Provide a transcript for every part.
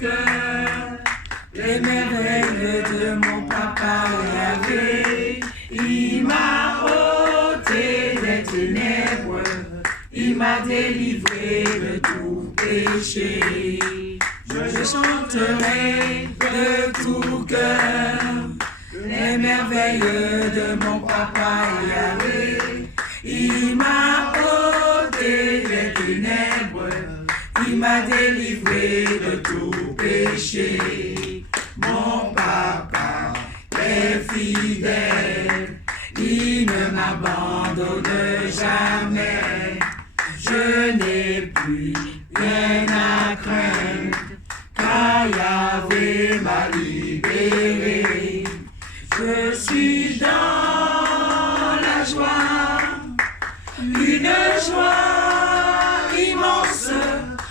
cœur les merveilles de mon papa Yahvé. Il m'a ôté des ténèbres, il m'a délivré de tout péché. Je chanterai de tout cœur les merveilles de mon papa Yahvé. Il m'a ôté des ténèbres, il m'a délivré de tout péché. Mon papa est fidèle, il ne m'abandonne jamais. Je n'ai plus rien à craindre, car Yahvé m'a libéré. Je suis dans la joie, une joie immense.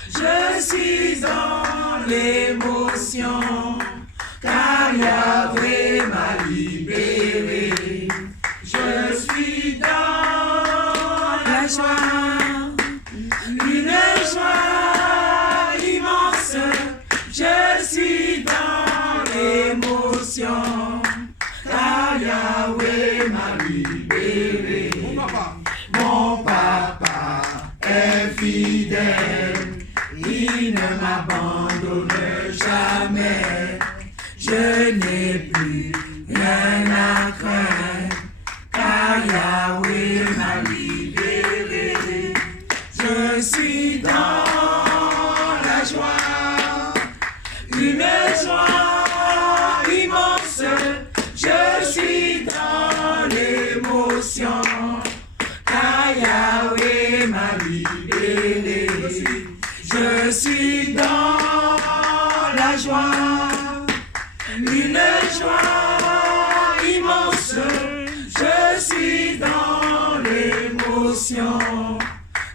Je suis dans l'émotion, car Yahvé m'a libéré. Je suis dans la joie, une joie immense. Je suis dans l'émotion, car Yahvé m'a libéré. Mon papa est fidèle, il ne m'abandonne jamais. Je n'ai plus rien à craindre, car Yahvé m'a libéré. Je suis dans la joie, une joie immense. Je suis dans l'émotion, car Yahvé m'a libéré. Je suis dans la joie, une joie immense. Je suis dans l'émotion,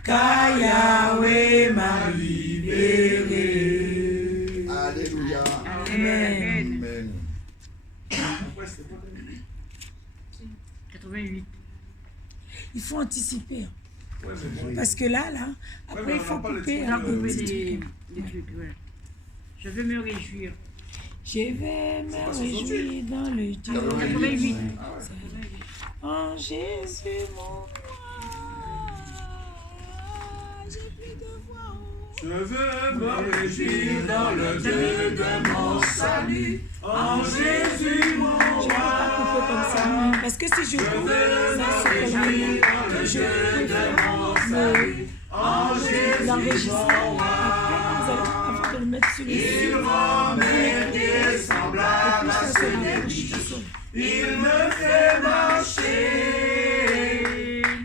car Yahvé m'a libéré. Alléluia. Amen. Amen. 88. Il faut anticiper. Parce que là, après il faut couper. On a coupé des trucs, ouais. Je veux me réjouir. Je vais me réjouir dans le Dieu. 88. En Jésus, mon roi. J'ai plus de voix. Je veux me réjouir dans le Dieu de mon salut. En Jésus, mon Je ne vais pas couper comme ça. Parce que si je coupe, ça se réjouir dans le Dieu de mon salut. En Jésus, mon roi. Avant de le mettre sur le Il rend mes pieds semblables à ceux des biches. Il me fait marcher.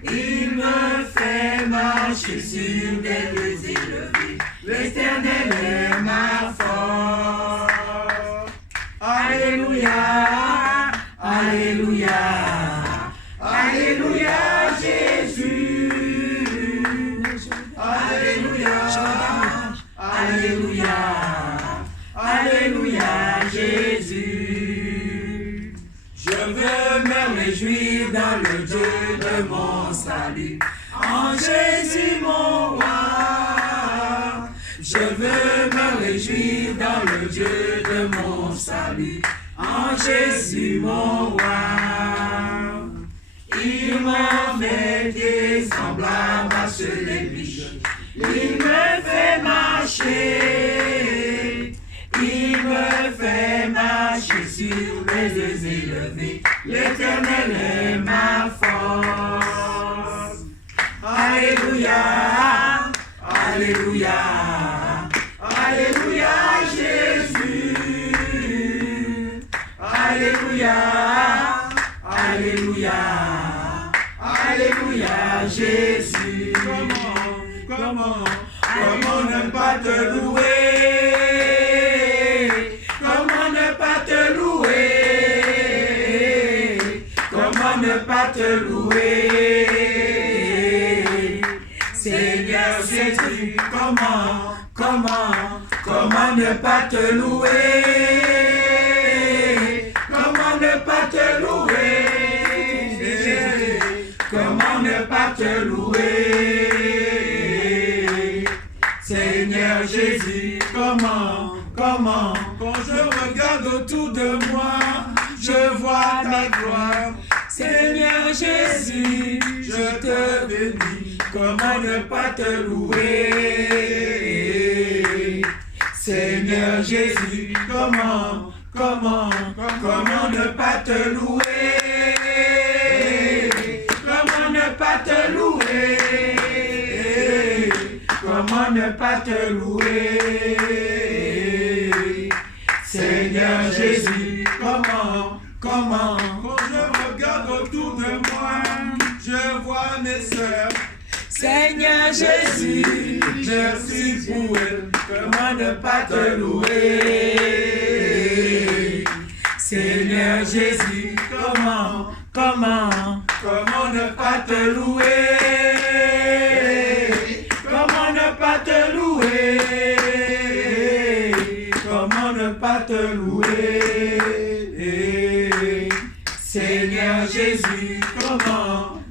Il me fait marcher sur des lieux élevés. L'Éternel est ma force. Alléluia, Alléluia, Alléluia, Jésus. Alléluia, Alléluia, Alléluia, Jésus. Je veux me réjouir dans le Dieu de mon salut. En Jésus, mon roi. Je veux me réjouir dans le Dieu de mon salut. En Jésus, mon roi. Il m'en fait des semblables à ceux des biches. Il me fait marcher. Il me fait marcher sur les lieux élevés. L'Éternel est ma force. Alléluia, Alléluia, Alléluia, Jésus. Alléluia, Alléluia, Alléluia, Jésus. Comment ne pas te louer? Comment ne pas te louer? Comment ne pas te louer? Seigneur Jésus, comment ne pas te louer? Comment ne pas te louer? Comment ne pas te louer? Seigneur Jésus, comment quand je regarde autour de moi, je vois ta gloire. Seigneur Jésus, je te bénis, comment ne pas te louer? Seigneur Jésus, comment ne pas te louer? Comment ne pas te louer? Comment ne pas te louer? Seigneur Jésus, comment quand je regarde autour de moi, je vois mes sœurs. Seigneur Jésus, merci pour elles, comment ne pas te louer? Seigneur Jésus, comment ne pas te louer? Comment ne pas te louer? Comment ne pas te louer? Seigneur Jésus, comment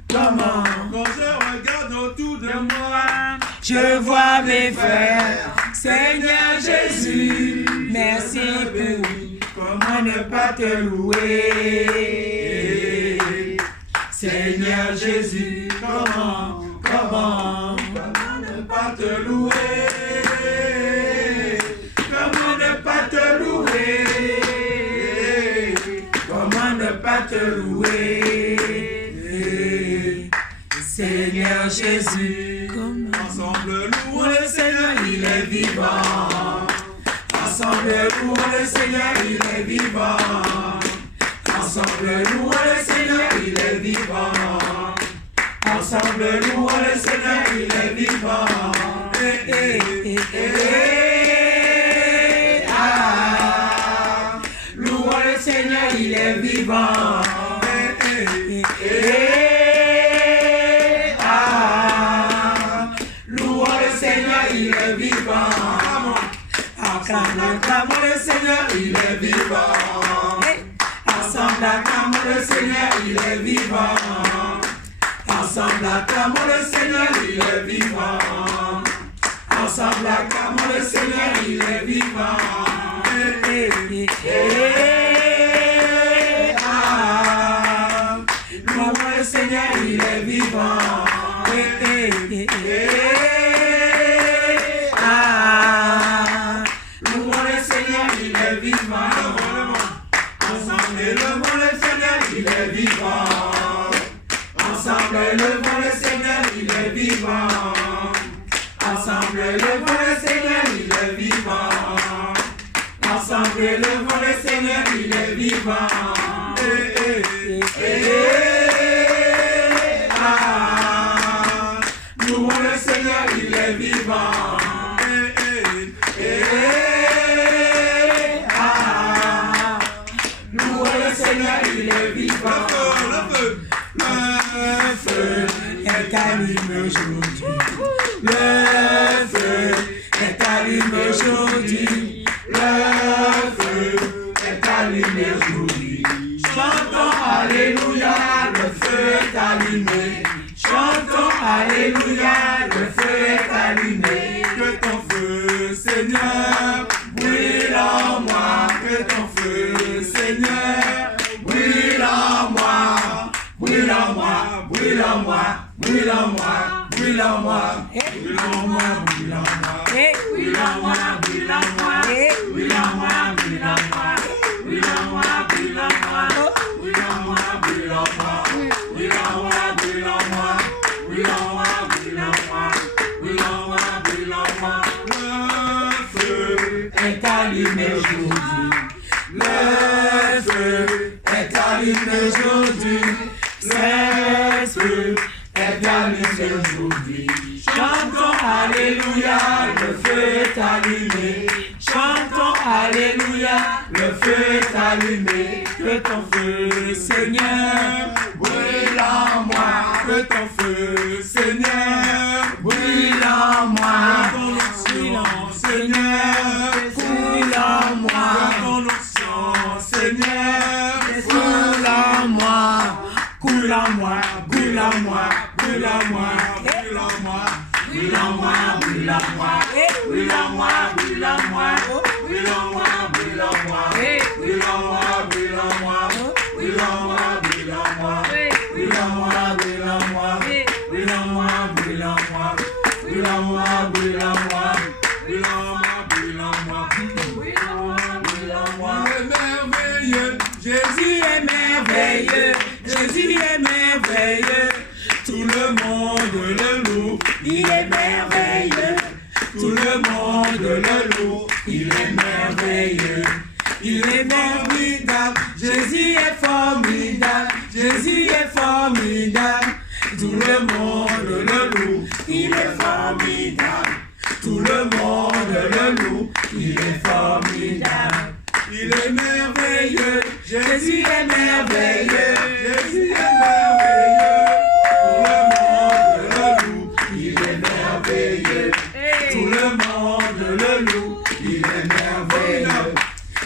quand je regarde autour de moi, je vois mes frères. Seigneur Jésus, merci pour comment ne pas te louer? Seigneur Jésus, comment ne pas te louer? Comment ne pas te louer? Comment ne pas te louer? Seigneur Jésus, ensemble louons le Seigneur, il est vivant. Ensemble louons le Seigneur, il est vivant. Ensemble louons le Seigneur, il est vivant. Ensemble louons le Seigneur, il est vivant. Louons le Seigneur, il est vivant. Louons le Seigneur, il est vivant. Acclamons le Seigneur, il est vivant. Ensemble, acclamons le Seigneur, il est vivant. Ensemble, acclamons le Seigneur, il est vivant. Ensemble, acclamons le Seigneur, il est vivant. Louons le Seigneur, il est vivant. Louons le Seigneur, il est vivant. Ensemble, levons le Seigneur, il est vivant. Ensemble, levons le Seigneur, il est vivant. Ensemble, levons le Seigneur, il est vivant. Ensemble, levons le Seigneur, il est vivant. Louons le Seigneur, il est vivant. Louons le Seigneur, il est vivant. Le feu est allumé aujourd'hui. Le feu est allumé aujourd'hui. Le feu est allumé aujourd'hui. Chantons Alléluia, le feu est allumé. Chantons Alléluia, le feu est allumé. Que ton feu, Seigneur, brûle en moi. Que ton feu, Seigneur, brûle en moi. Brûle en moi, brûle en moi, brûle en moi, brûle en moi, brûle en moi, brûle en moi, brûle en moi, brûle en moi, brûle en moi, brûle en moi, brûle en moi, brûle en moi, brûle en moi, brûle en moi, brûle en moi, brûle en moi, brûle en moi, brûle en moi, brûle en moi, brûle en moi. Le feu est allumé aujourd'hui. Le feu est allumé aujourd'hui. Le feu est allumé aujourd'hui. Chantons Alléluia, le feu est allumé. Chantons Alléluia, le feu est allumé. Que ton feu, Seigneur, brûle en moi. Que ton feu, Seigneur, brûle en moi. Ton onction, Seigneur, coule en moi. Ton onction, Seigneur, coule en moi. Coule en moi, brûle en moi, brûle en moi, brûle en moi, brûle en moi, brûle en moi, brûle en moi, brûle en moi, brûle merveilleux, Jésus est merveilleux, tout le monde le loue, il est merveilleux, tout le monde le loue, il est merveilleux, il est formidable, Jésus est formidable, Jésus est formidable, tout le monde le loue, il est formidable, tout le monde le loue, il est formidable. Il est merveilleux, Jésus est merveilleux, Jésus est merveilleux, tout le monde le loue, il est merveilleux, tout le monde le loue, il est merveilleux,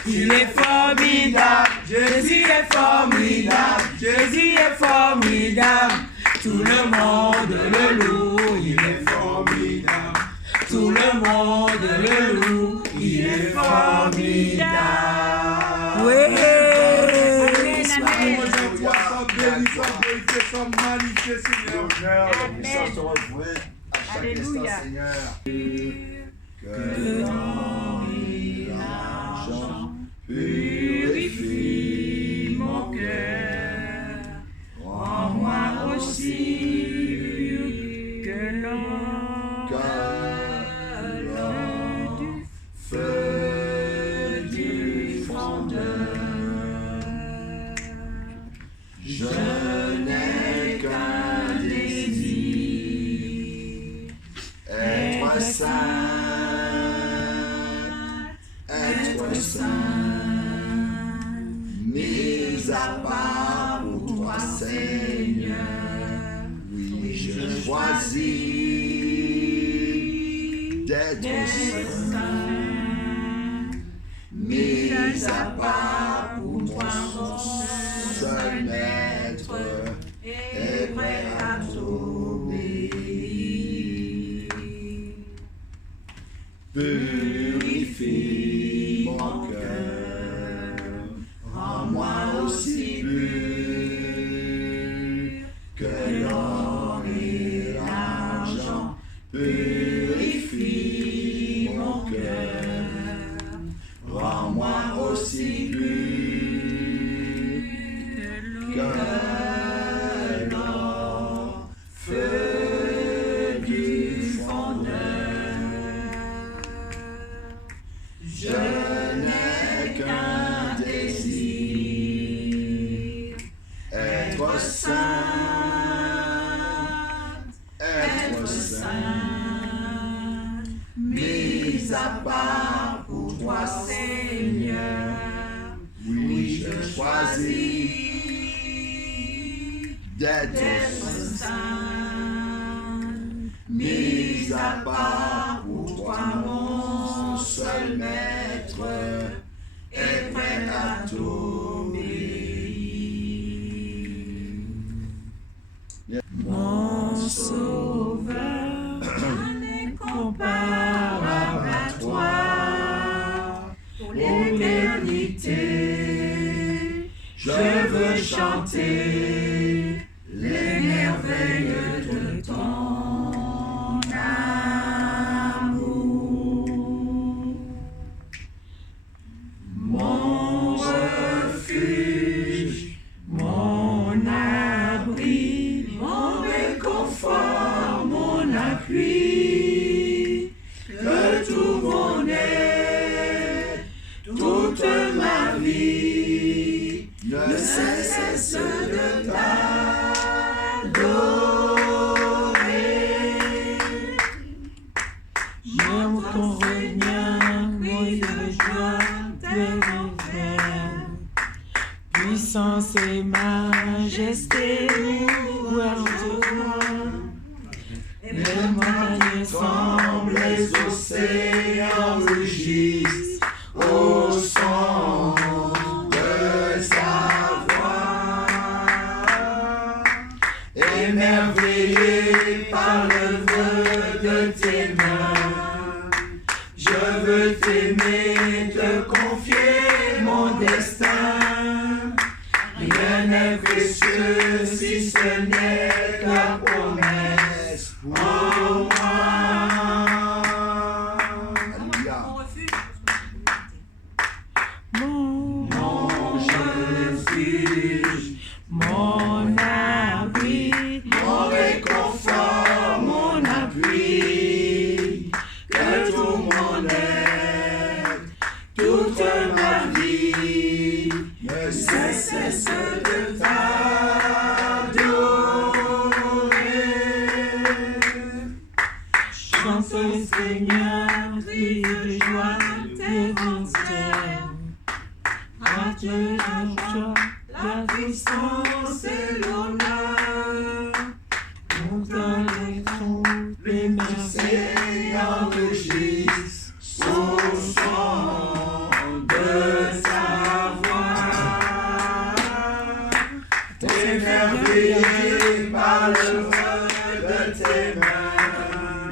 il est formidable, Jésus est formidable, Jésus est formidable, tout le monde le loue, il est formidable, tout le monde le loue, il est formidable. Oui. Alléluia. Que l'or et l'argent purifient mon cœur. Rends-moi aussi que l'or du feu du fondeur. Je n'ai qu'un désir, être saint, mis à part pour toi, Seigneur. Oui, je choisis d'être saint, mis à part pour toi, mon seul maître, et prêt à t'obéir. Purifie mon cœur, rends-moi aussi pur que l'or et l'argent. Purifie mon cœur, rends-moi aussi pur que l'or, feu du fondeur. Je n'ai qu'un désir, être saint, mis à part pour toi, Seigneur. Oui, je choisis d'être saint, mis à part pour toi, mon seul maître, et prêt à t'obéir. Mon sauveur n'est comparable à toi. Pour l'éternité, je veux chanter les merveilles de ton amour. Mon refuge, mon abri, mon réconfort, mon appui, que tout mon aide, toute ma vie ne cesse de t'adorer. J'aime ton regard, oui, de joie, de l'enfer. Puissance et majesté, gloire te voit. Les montagnes tremblent, les océans rugissent au son de sa voix. Émerveillé par l'œuvre de tes mains, je veux t'aimer, te confier mon destin. Rien n'est précieux si ce n'est ta promesse pour moi. Alléluia. Mon refuge, joie, la puissance et l'honneur. Montagne et toutes les merveilles. Seigneur régisse au son de ta voix. Émerveillé par l'œuvre de tes mains,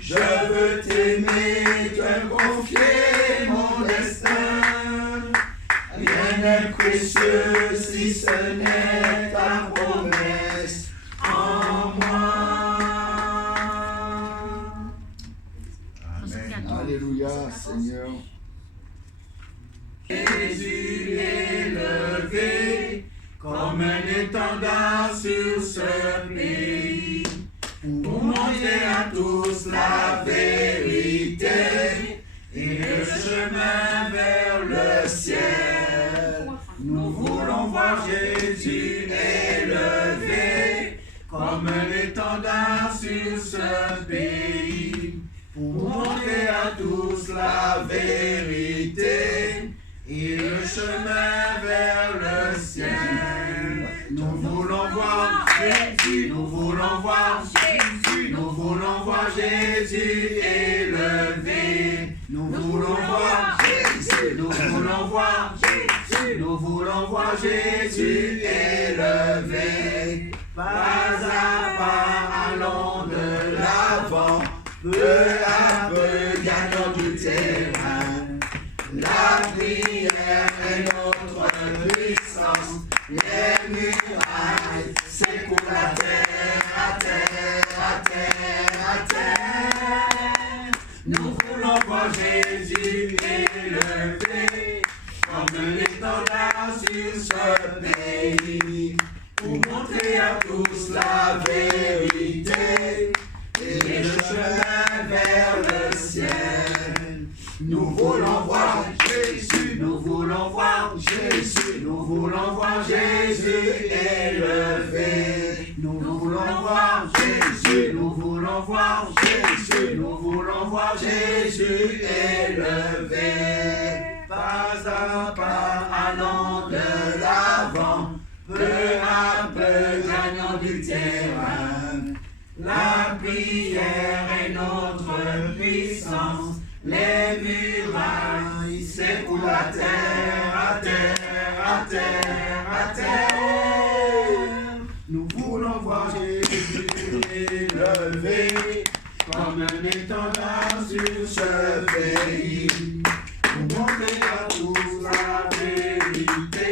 je veux t'aimer, te confier mon destin. Rien n'est précieux si ce n'est ta promesse en moi. Amen. Alléluia, Seigneur. Jésus est levé comme un étendard sur ce pays, pour montrer à tous la vérité et le chemin vers le ciel. Nous voulons voir Jésus élevé comme un étendard sur ce pays, pour montrer à tous la vérité et le chemin vers le ciel. Nous voulons voir Jésus, nous voulons voir Jésus, nous voulons voir Jésus élevé. Nous voulons voir Jésus, nous voulons voir Jésus, nous voulons voir Jésus élevé. Pas à pas, allons de l'avant, peu à peu, gagnons du terrain. La prière est notre puissance, les murailles secouent la terre, à terre, à terre, à terre. Nous voulons voir Jésus élevé comme un étendard sur ce pays, pour montrer à tous la vérité et le chemin vers le ciel. Nous voulons voir Jésus, nous voulons voir Jésus, nous voulons voir Jésus élevé. Nous voulons voir Jésus, nous voulons voir Jésus, nous voulons voir Jésus élevé. Pas à pas, allons de l'avant, peu à peu, gagnons du terrain. La prière est notre puissance, les murailles secouent la terre, à terre, à terre, à terre. Nous voulons voir Jésus élevé comme un étendard sur ce pays, pour montrer à tous la vérité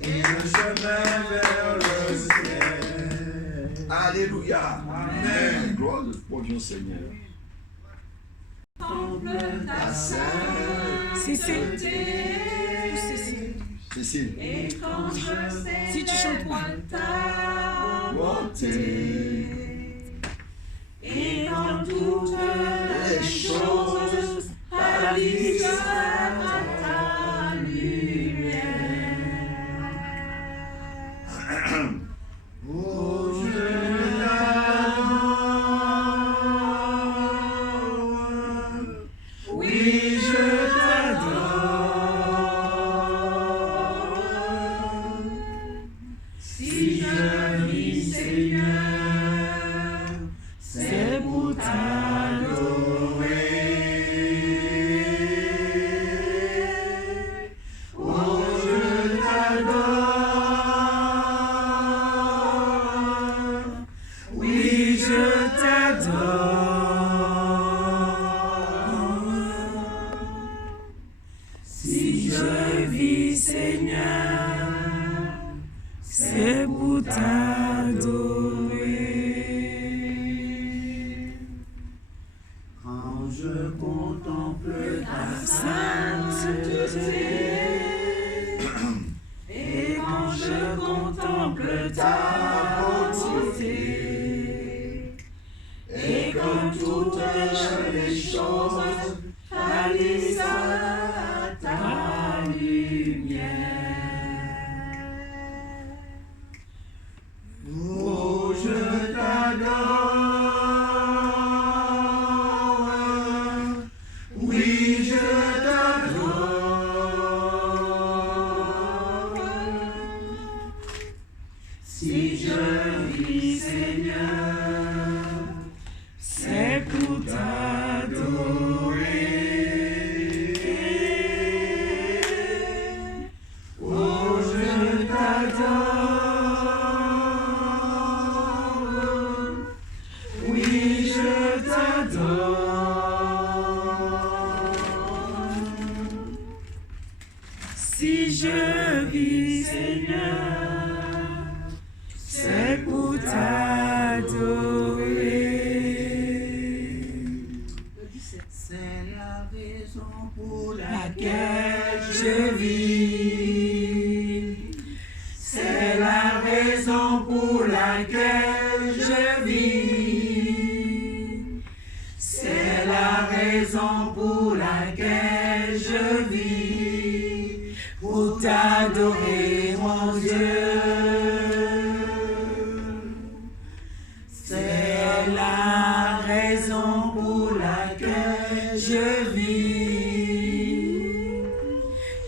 et le chemin vers le ciel. Alléluia. Amen. Gloire au Dieu Seigneur. Cécile. Cécile. Si tu chantes pas. Et dans toutes les choses, pâlisse à ta lumière. Oh, je Oui, je t'adore. Si je vis, Seigneur, c'est pour t'adorer. C'est la raison pour Laquelle je vis. C'est la raison pour laquelle je vis. C'est la raison pour laquelle je vis. Pour t'adorer, mon Dieu. C'est la raison pour laquelle je vis.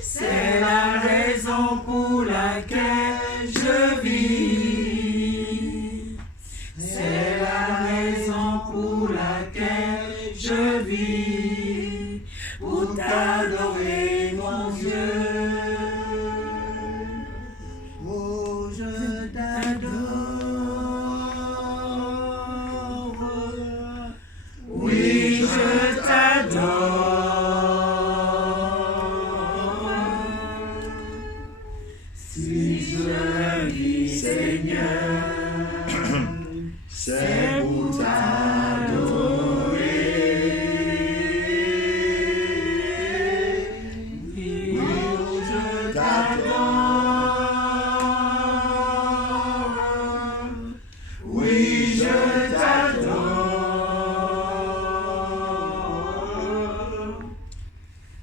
C'est la raison pour laquelle je vis. C'est la raison pour laquelle je vis. Pour t'adorer, mon Dieu. Oh, je t'adore. Oui, je t'adore. Si je vis, Seigneur, c'est pour t'adorer. Oui, je t'adore. Oui, je t'adore.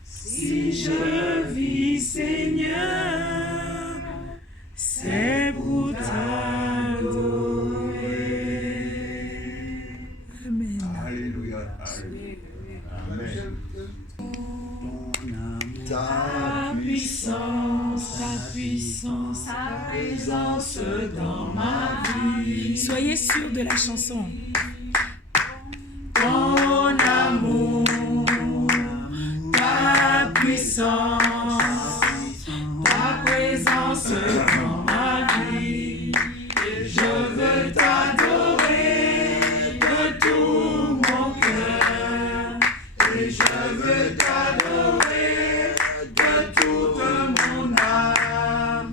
Si je vis, Seigneur, c'est pour t'adorer. Amen. Alléluia. Amen. Ta puissance, ta présence dans ma vie. Soyez sûrs de la chanson. Ton amour, ta puissance, ta présence dans ma vie. Et je veux t'adorer de tout mon cœur. Et je veux t'adorer de toute mon âme.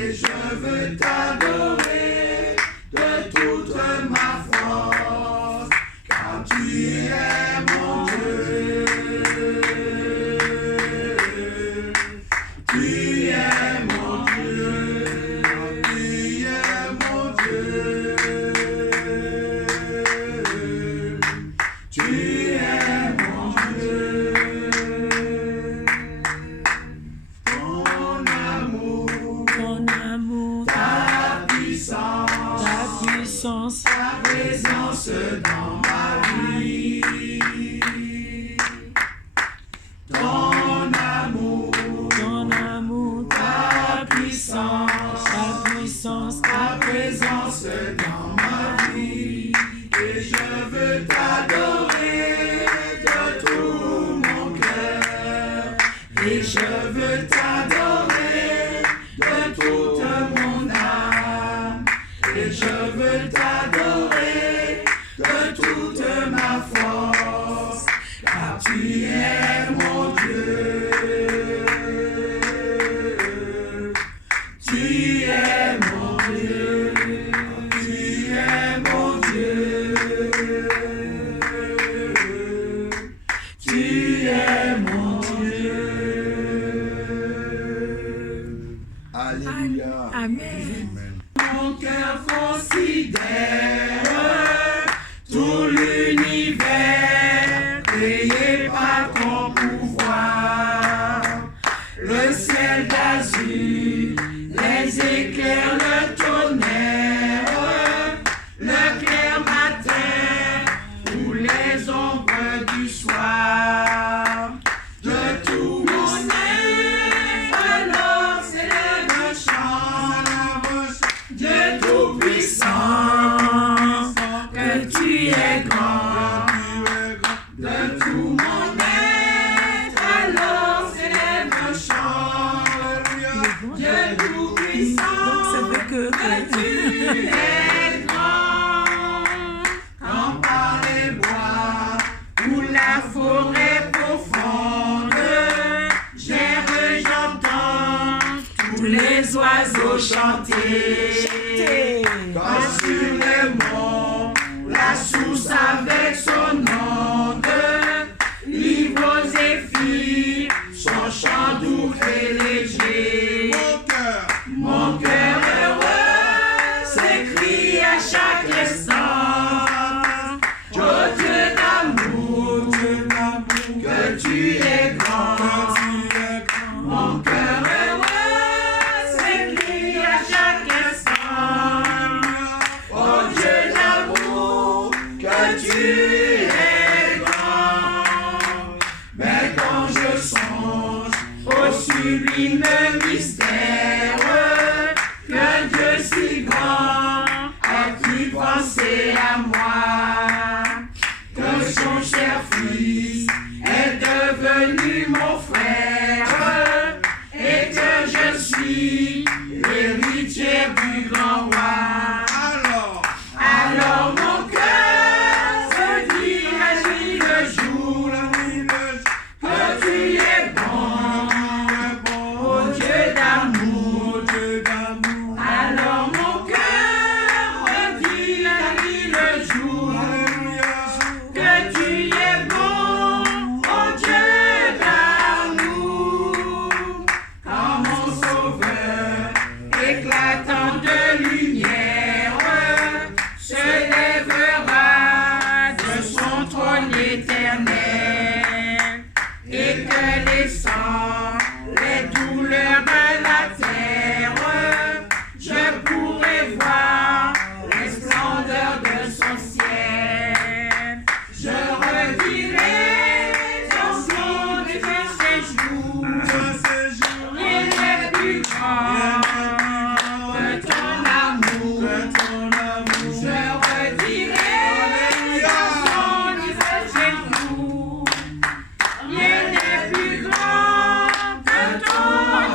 Et je veux t'adorer de toute ma force. Car tu es mon Dieu. Tu es mon Dieu. Tu es mon Dieu. Tu es mon Dieu. Ton amour, ta puissance, ta présence dans ma vie. Ton amour, ta puissance, ta présence dans ma vie. Et je veux t'adorer de tout mon cœur. Et je veux t'adorer de toute mon âme. Et je veux t'adorer de toute ma force. Car tu es mon Dieu. Tu es mon Dieu. Tu es mon Dieu. Tu es mon Dieu. Alléluia. Amen. Mon cœur considère tout l'univers créé par ton pouvoir. Le ciel d'azur, les éclairs, le tonnerre, le clair matin ou les ombres du soir. De tout mon être, alors s'élève un chant tous les oiseaux chanter. Quand sur les monts, la source avec son onde, livre Zéphyr, son chant doux et léger. Mon cœur heureux s'écrie à chaque instant. Oh Dieu d'amour, que tu es grand. Mon cœur heureux s'écrie à chaque instant. Oh Dieu d'amour, que tu es grand. Mais quand je songe au sublime mystère, que Dieu si grand a-t-il pensé à moi, que son cher fils est devenu mon frère, et que je suis l'héritier du grand roi. Alors mon cœur se dit la nuit le jour, que tu es bon, oh Dieu d'amour. Alors mon cœur redit la nuit le jour, que tu es bon, oh Dieu d'amour. Quand mon sauveur éclatant de lumière se lèvera de son trône éternel, et que les sangs, les douleurs de la terre, je pourrai voir les splendeurs de son ciel. Je redirai dans son divin séjour, il est plus grand que ton amour. Je redirai dans son divin séjour, il est plus grand que ton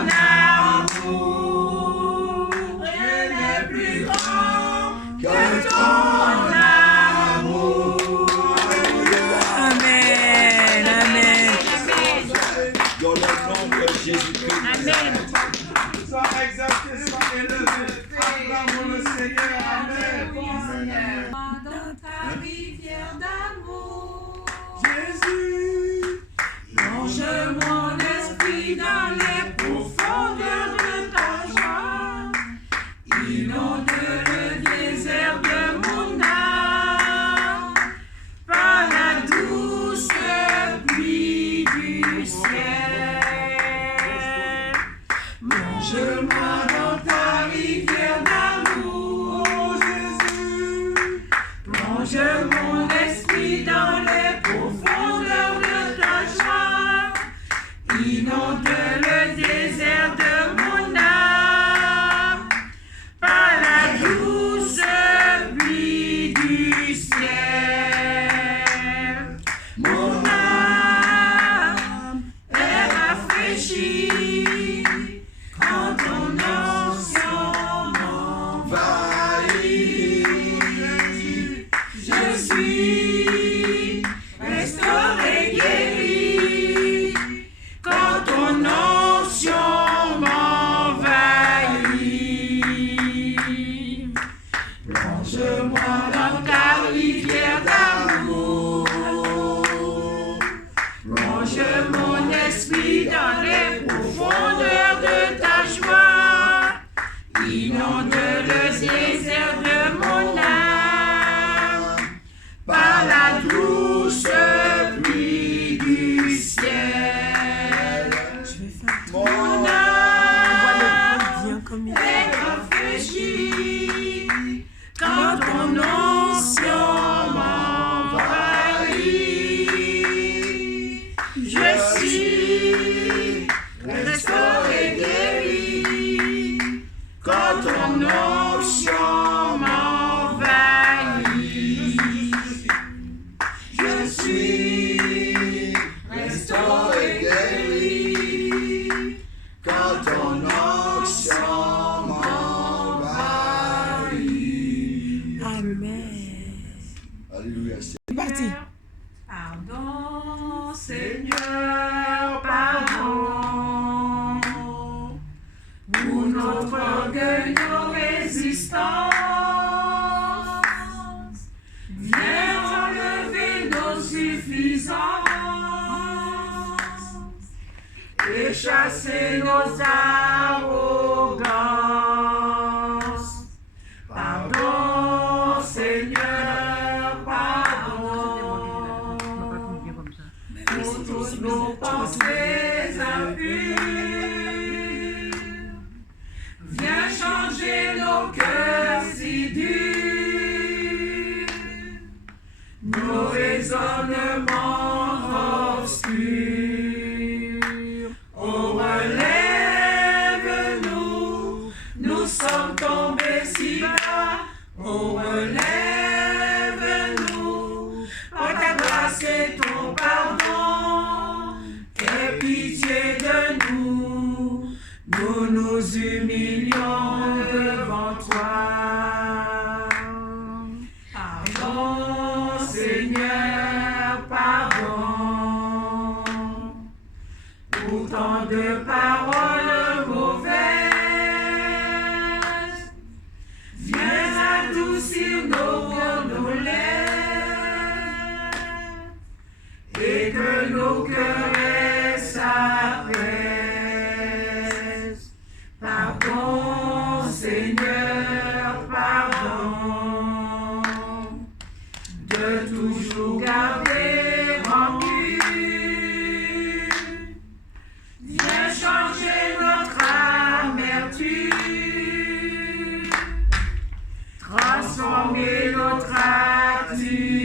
amour. Il est plus grand que ton amour. Amen. Amen. Dans le nom de Jésus-Christ. Amen. Sois exalté, sois élevé. Acclamons le Seigneur. Amen. Dans ta rivière d'amour, Jésus, plonge mon esprit dans les profondeurs de ta joie. Inonde le désert de mon âme par la douce pluie du ciel. Plonge-moi dans ta rivière d'amour, Jésus. Plonge mon esprit dans les profondeurs de ta joie. Inonde le désert de mon âme par la douce pluie du ciel. Mon âme est rafraîchie quand ton onction m'envahit. Je suis restauré, guéri quand ton onction m'envahit. Plonge-moi dans ta rivière d'amour. Plonge mon esprit dans les profondeurs et chasser nos arrogances. Pardon, Seigneur, pardon, pour toutes nos pensées impures. Viens changer nos cœurs si durs, nos raisonnements obscurs. Oh, relève-nous, nous sommes tombés si bas. Oh, relève-nous, par ta grâce et ton pardon. Aie pitié de nous, nous nous humilions devant toi. Pardon, Seigneur, pardon, pour tant de paroles mauvaises. Viens adoucir nos lèvres et que nos cœurs s'apaisent. Pardon, Seigneur, pardon, de toujours garder rancune. Viens changer notre amertume, transformer notre attitude.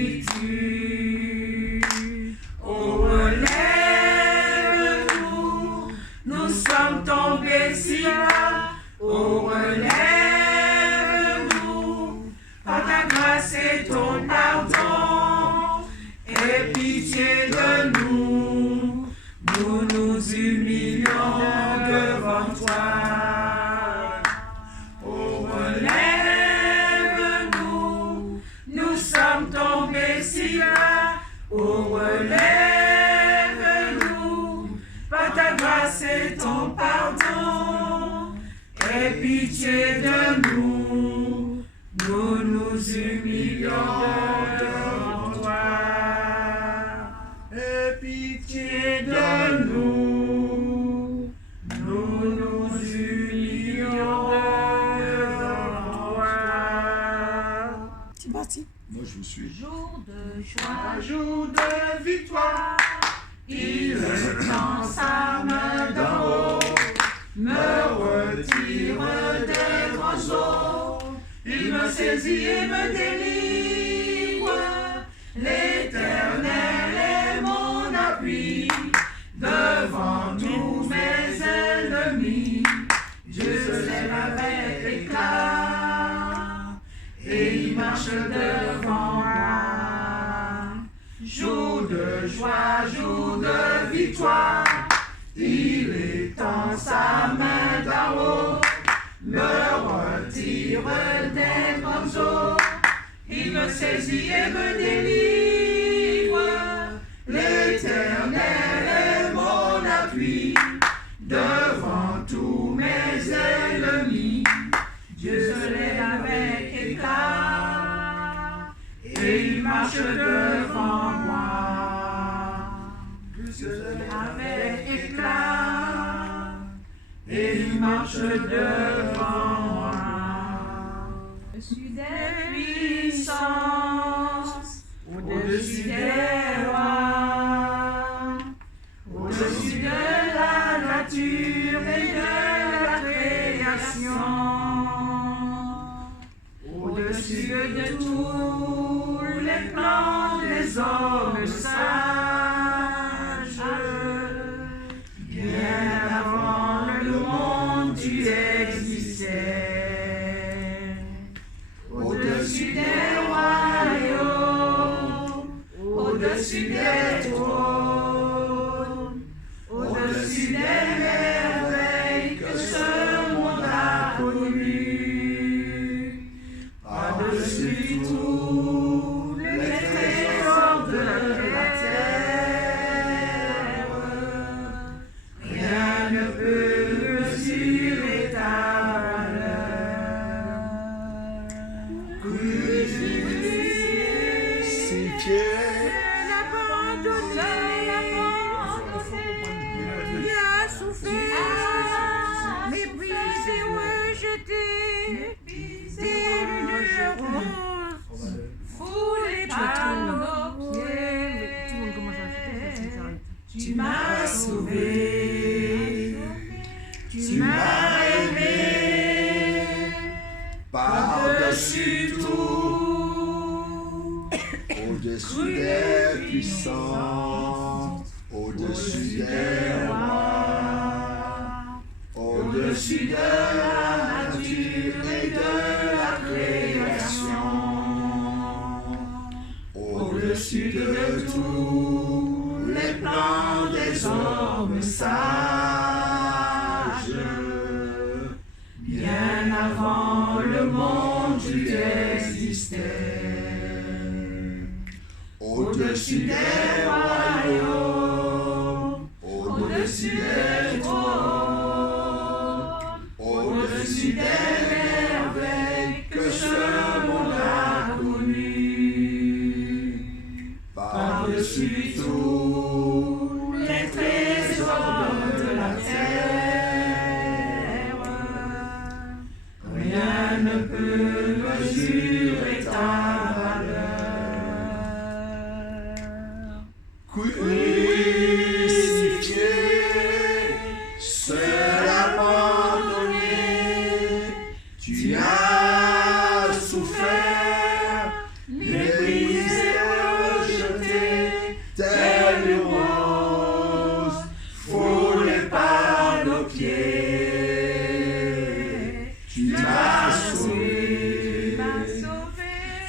Oh, relève-nous, nous sommes tombés si bas. Oh, relève-nous, par ta grâce et ton pardon. Aie pitié de nous, nous nous humilions devant toi. Oh, relève-nous, nous sommes tombés si bas. Oh, relève-nous, par ta grâce et ton pardon. Aie pitié de nous, nous nous humilions devant toi. Aie pitié de nous, nous nous humilions devant toi. C'est parti. Moi, je vous suis. Jour de joie, Jour de victoire, il tend sa main d'en haut, me retire des grands eaux. Il me saisit et me délivre. L'Éternel est mon appui devant tous mes ennemis. Je se lève avec éclat et il marche devant moi. Jour de joie, jour de victoire, il étend sa main d'en haut, me retire des grandes eaux. Il me saisit et me délivre. L'Éternel est mon appui devant tous mes ennemis. Dieu se lève avec éclat et il marche devant moi. Dieu se lève avec éclat et il marche devant moi. Au-dessus des puissances, au-dessus des lois, au-dessus de la nature et de la création, au-dessus de tous les plans des hommes sages, bien avant le monde tu existais. Au-dessus des royaumes, au-dessus des trônes, au-dessus des merveilles que ce monde a connues. au-dessus de la nature et de la création, au-dessus de tous les plans des hommes sages. Bien avant le monde, tu existais, au-dessus des royaumes, au-dessus des trônes, au-dessus des merveilles que ce monde a connues, par-dessus tous les trésors de la terre, rien ne peut mesurer ta valeur. Crucifié, seul abandonné, tu as souffert, méprisé, rejeté, tel une rose foulée par nos pieds. Tu m'as sauvé,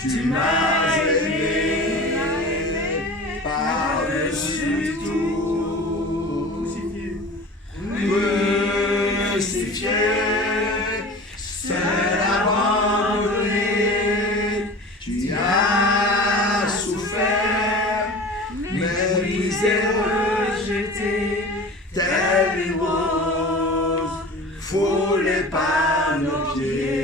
tu m'as aimé, par-dessus tout, crucifié, seul abandonné, tu as souffert, méprisé, rejeté, tel une rose foulée par nos pieds.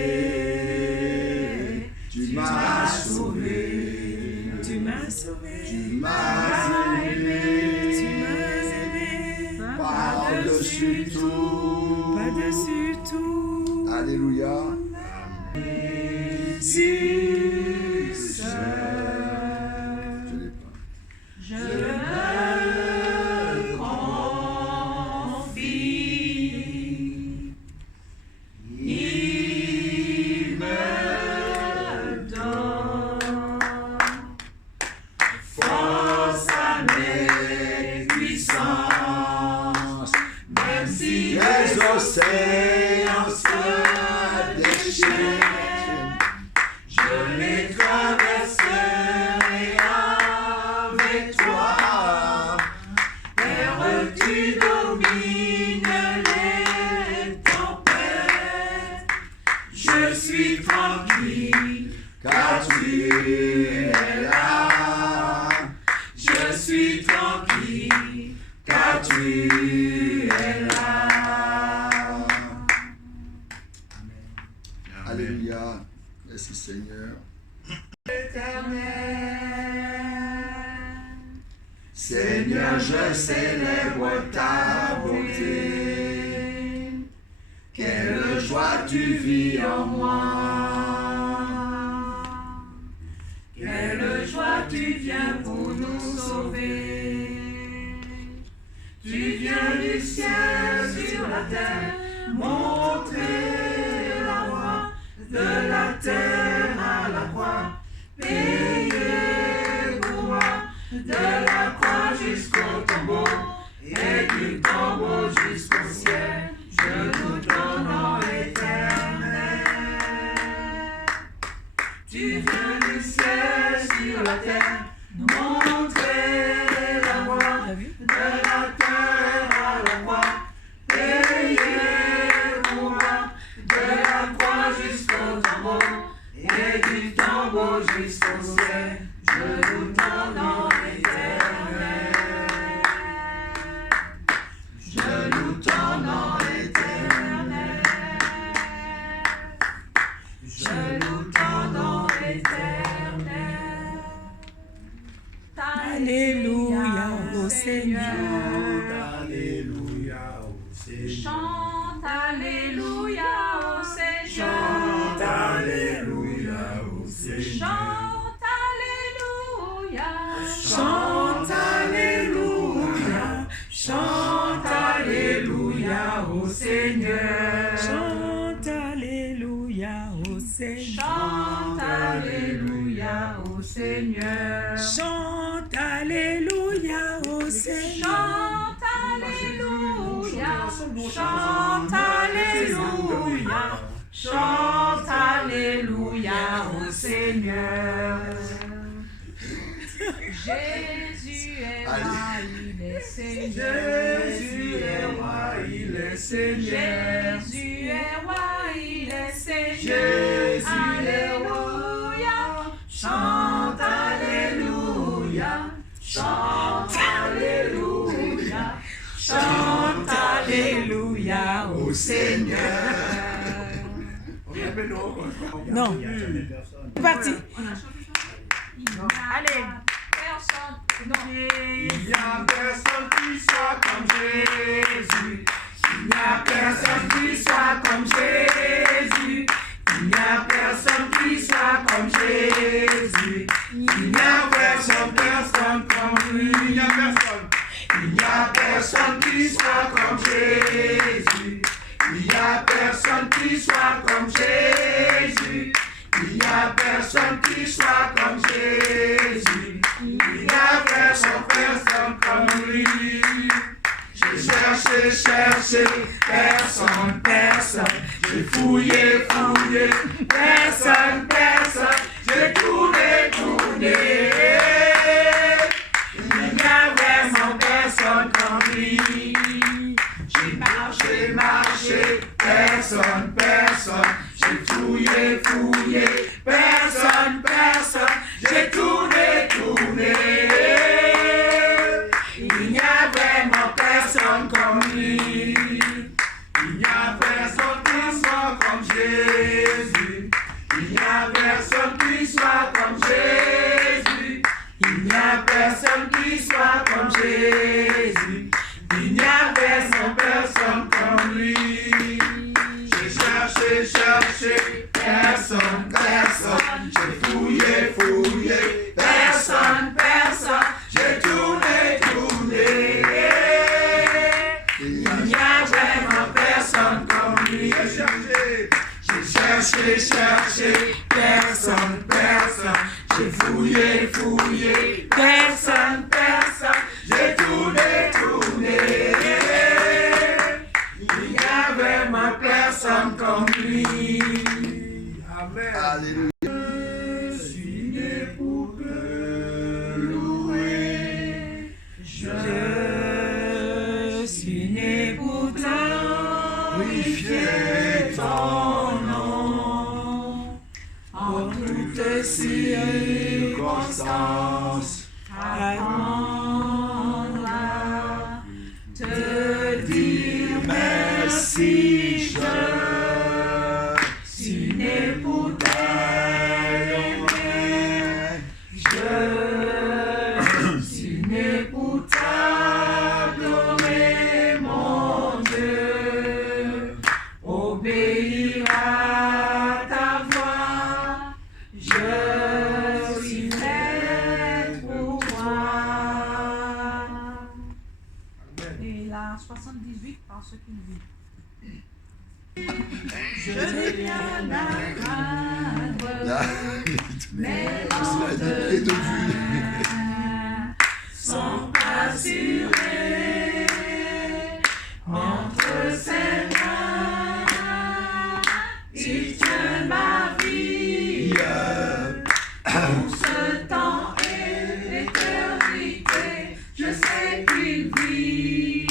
Tu m'as sauvé, Tu m'as sauvé, tu m'as aimé, tu m'as aimé, par-dessus tout. par-dessus tout. Alléluia. Jésus, Je l'ai pas. Je me confie, il me donne force à mes puissances, même si Les océans se déchaînent, je les traverserai avec toi. Père, tu domines les tempêtes. Je suis tranquille car tu es là. Je suis tranquille car tu es là. Alléluia. Merci Seigneur. Seigneur, je célèbre ta beauté. Quelle joie tu vis en moi. Quelle joie tu viens pour nous sauver. Tu viens du ciel sur la terre, montrer la voie de la terre à la croix, payer pour moi de la croix jusqu'au tombeau et du tombeau jusqu'au ciel. Je nous donne en éternel. Tu viens du ciel sur la terre, montrer la voie de la terre à la croix, payer pour moi de la croix jusqu'au tombeau et du tombeau jusqu'au ciel. Je nous donne en éternel. Je nous donne en éternel. Je nous donne en éternel. Alléluia au Seigneur. Alléluia au Seigneur. Chante Alléluia au Seigneur. Chante Alléluia au Seigneur. Chante Alléluia. Chante Alléluia, chante Alléluia au Seigneur. Chante Alléluia au Seigneur. Chante Alléluia au Seigneur. Chante Alléluia au Seigneur. Chante Alléluia. Chante Alléluia. Alléluia, chante Alléluia au Seigneur. Jésus est roi, il est Seigneur. Jésus est roi, il est Seigneur. Jésus est roi, il est Seigneur. Jésus est Alléluia, chante Alléluia, chante Alléluia, chante Alléluia au Seigneur. Non. C'est parti. Allez. Il n'y a personne qui soit comme Jésus. Il n'y a personne qui soit comme Jésus. Il n'y a personne qui soit comme Jésus. Il n'y a personne comme lui. Il n'y a personne. Il n'y a personne qui soit comme Jésus. Il n'y a personne qui soit comme Jésus. Il n'y a personne qui soit comme Jésus. Il n'y a personne comme lui. J'ai cherché, personne. J'ai fouillé, personne. J'ai tourné. Il n'y a vraiment personne comme lui. J'ai marché, personne. J'ai fouillé, personne. J'ai tourné. Il n'y a vraiment personne comme lui. Il n'y a personne qui soit comme Jésus. Il n'y a personne qui soit comme Jésus. Il n'y a personne qui soit comme Jésus. Il n'y a personne comme lui. J'ai cherché, personne. J'ai fouillé, personne. J'ai tourné. Il n'y a vraiment personne comme lui. J'ai cherché, personne. J'ai fouillé, personne. J'ai tourné. Il n'y a vraiment personne comme lui. Amen. Alléluia. Je suis né pour te louer. Je suis né pour glorifier ton nom. En toutes circonstances, apprendre te dire merci. Je suis né pour t'aimer. Je suis né pour t'adorer, mon Dieu. Obéir à ta voix. Je suis fait pour toi. Et la 78 par ce qu'il dit. Je viens d'atteindre mes lendemains sans assurer entre ses mains. Il tient ma vie pour ce temps et l'éternité. Je sais qu'il vit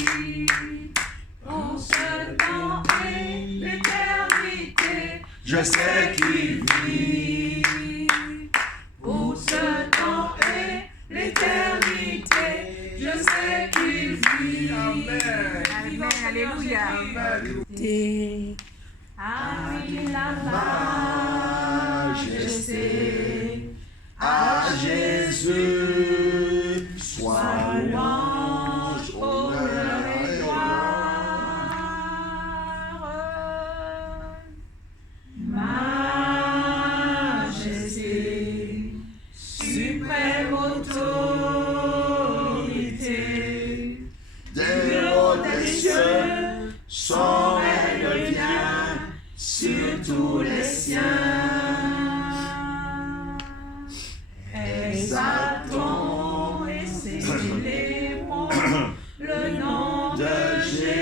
pour ce temps et l'éternité. Je sais qu'il vit pour ce temps et l'éternité. Je sais qu'il vit. Amen. Alléluia. Avec la majesté à Jésus soit louange, honneur et gloire. Majesté, suprême autorité, Dieu des cieux, son règne vient sur tous les siens. Exaltons et célébrons le nom de Jésus.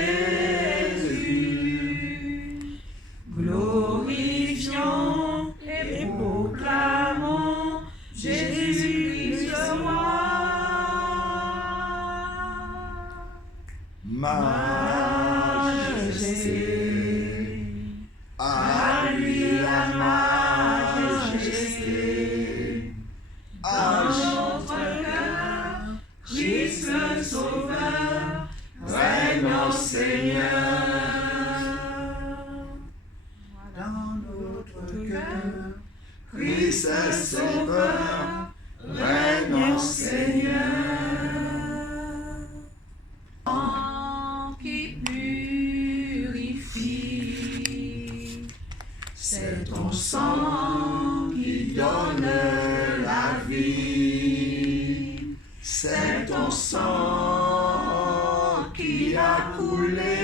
C'est ton sang qui donne la vie. C'est ton sang qui a coulé.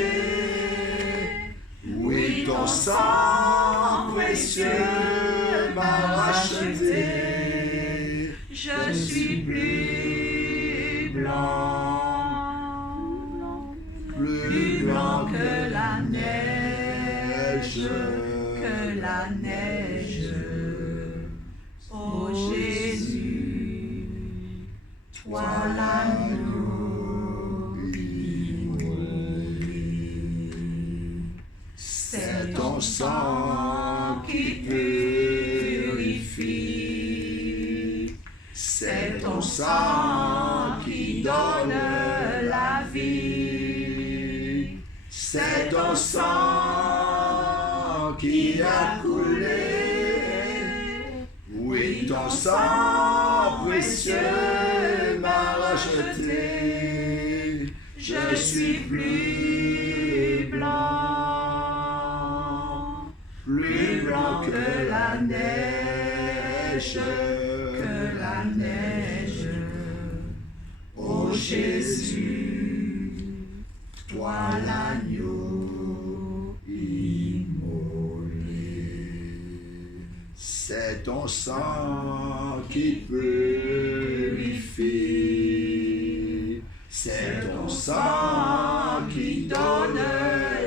Oui, ton sang précieux m'a racheté. Je suis plus blanc, plus blanc que la neige, Oh Jésus, toi l'agneau immolé. C'est ton sang qui purifie. C'est ton sang qui donne la vie. C'est ton sang qui a coulé. Oui, ton sang précieux m'a racheté. Je suis plus blanc que la neige, Oh Jésus, toi l'agneau immolé. C'est ton sang qui purifie. C'est ton sang qui donne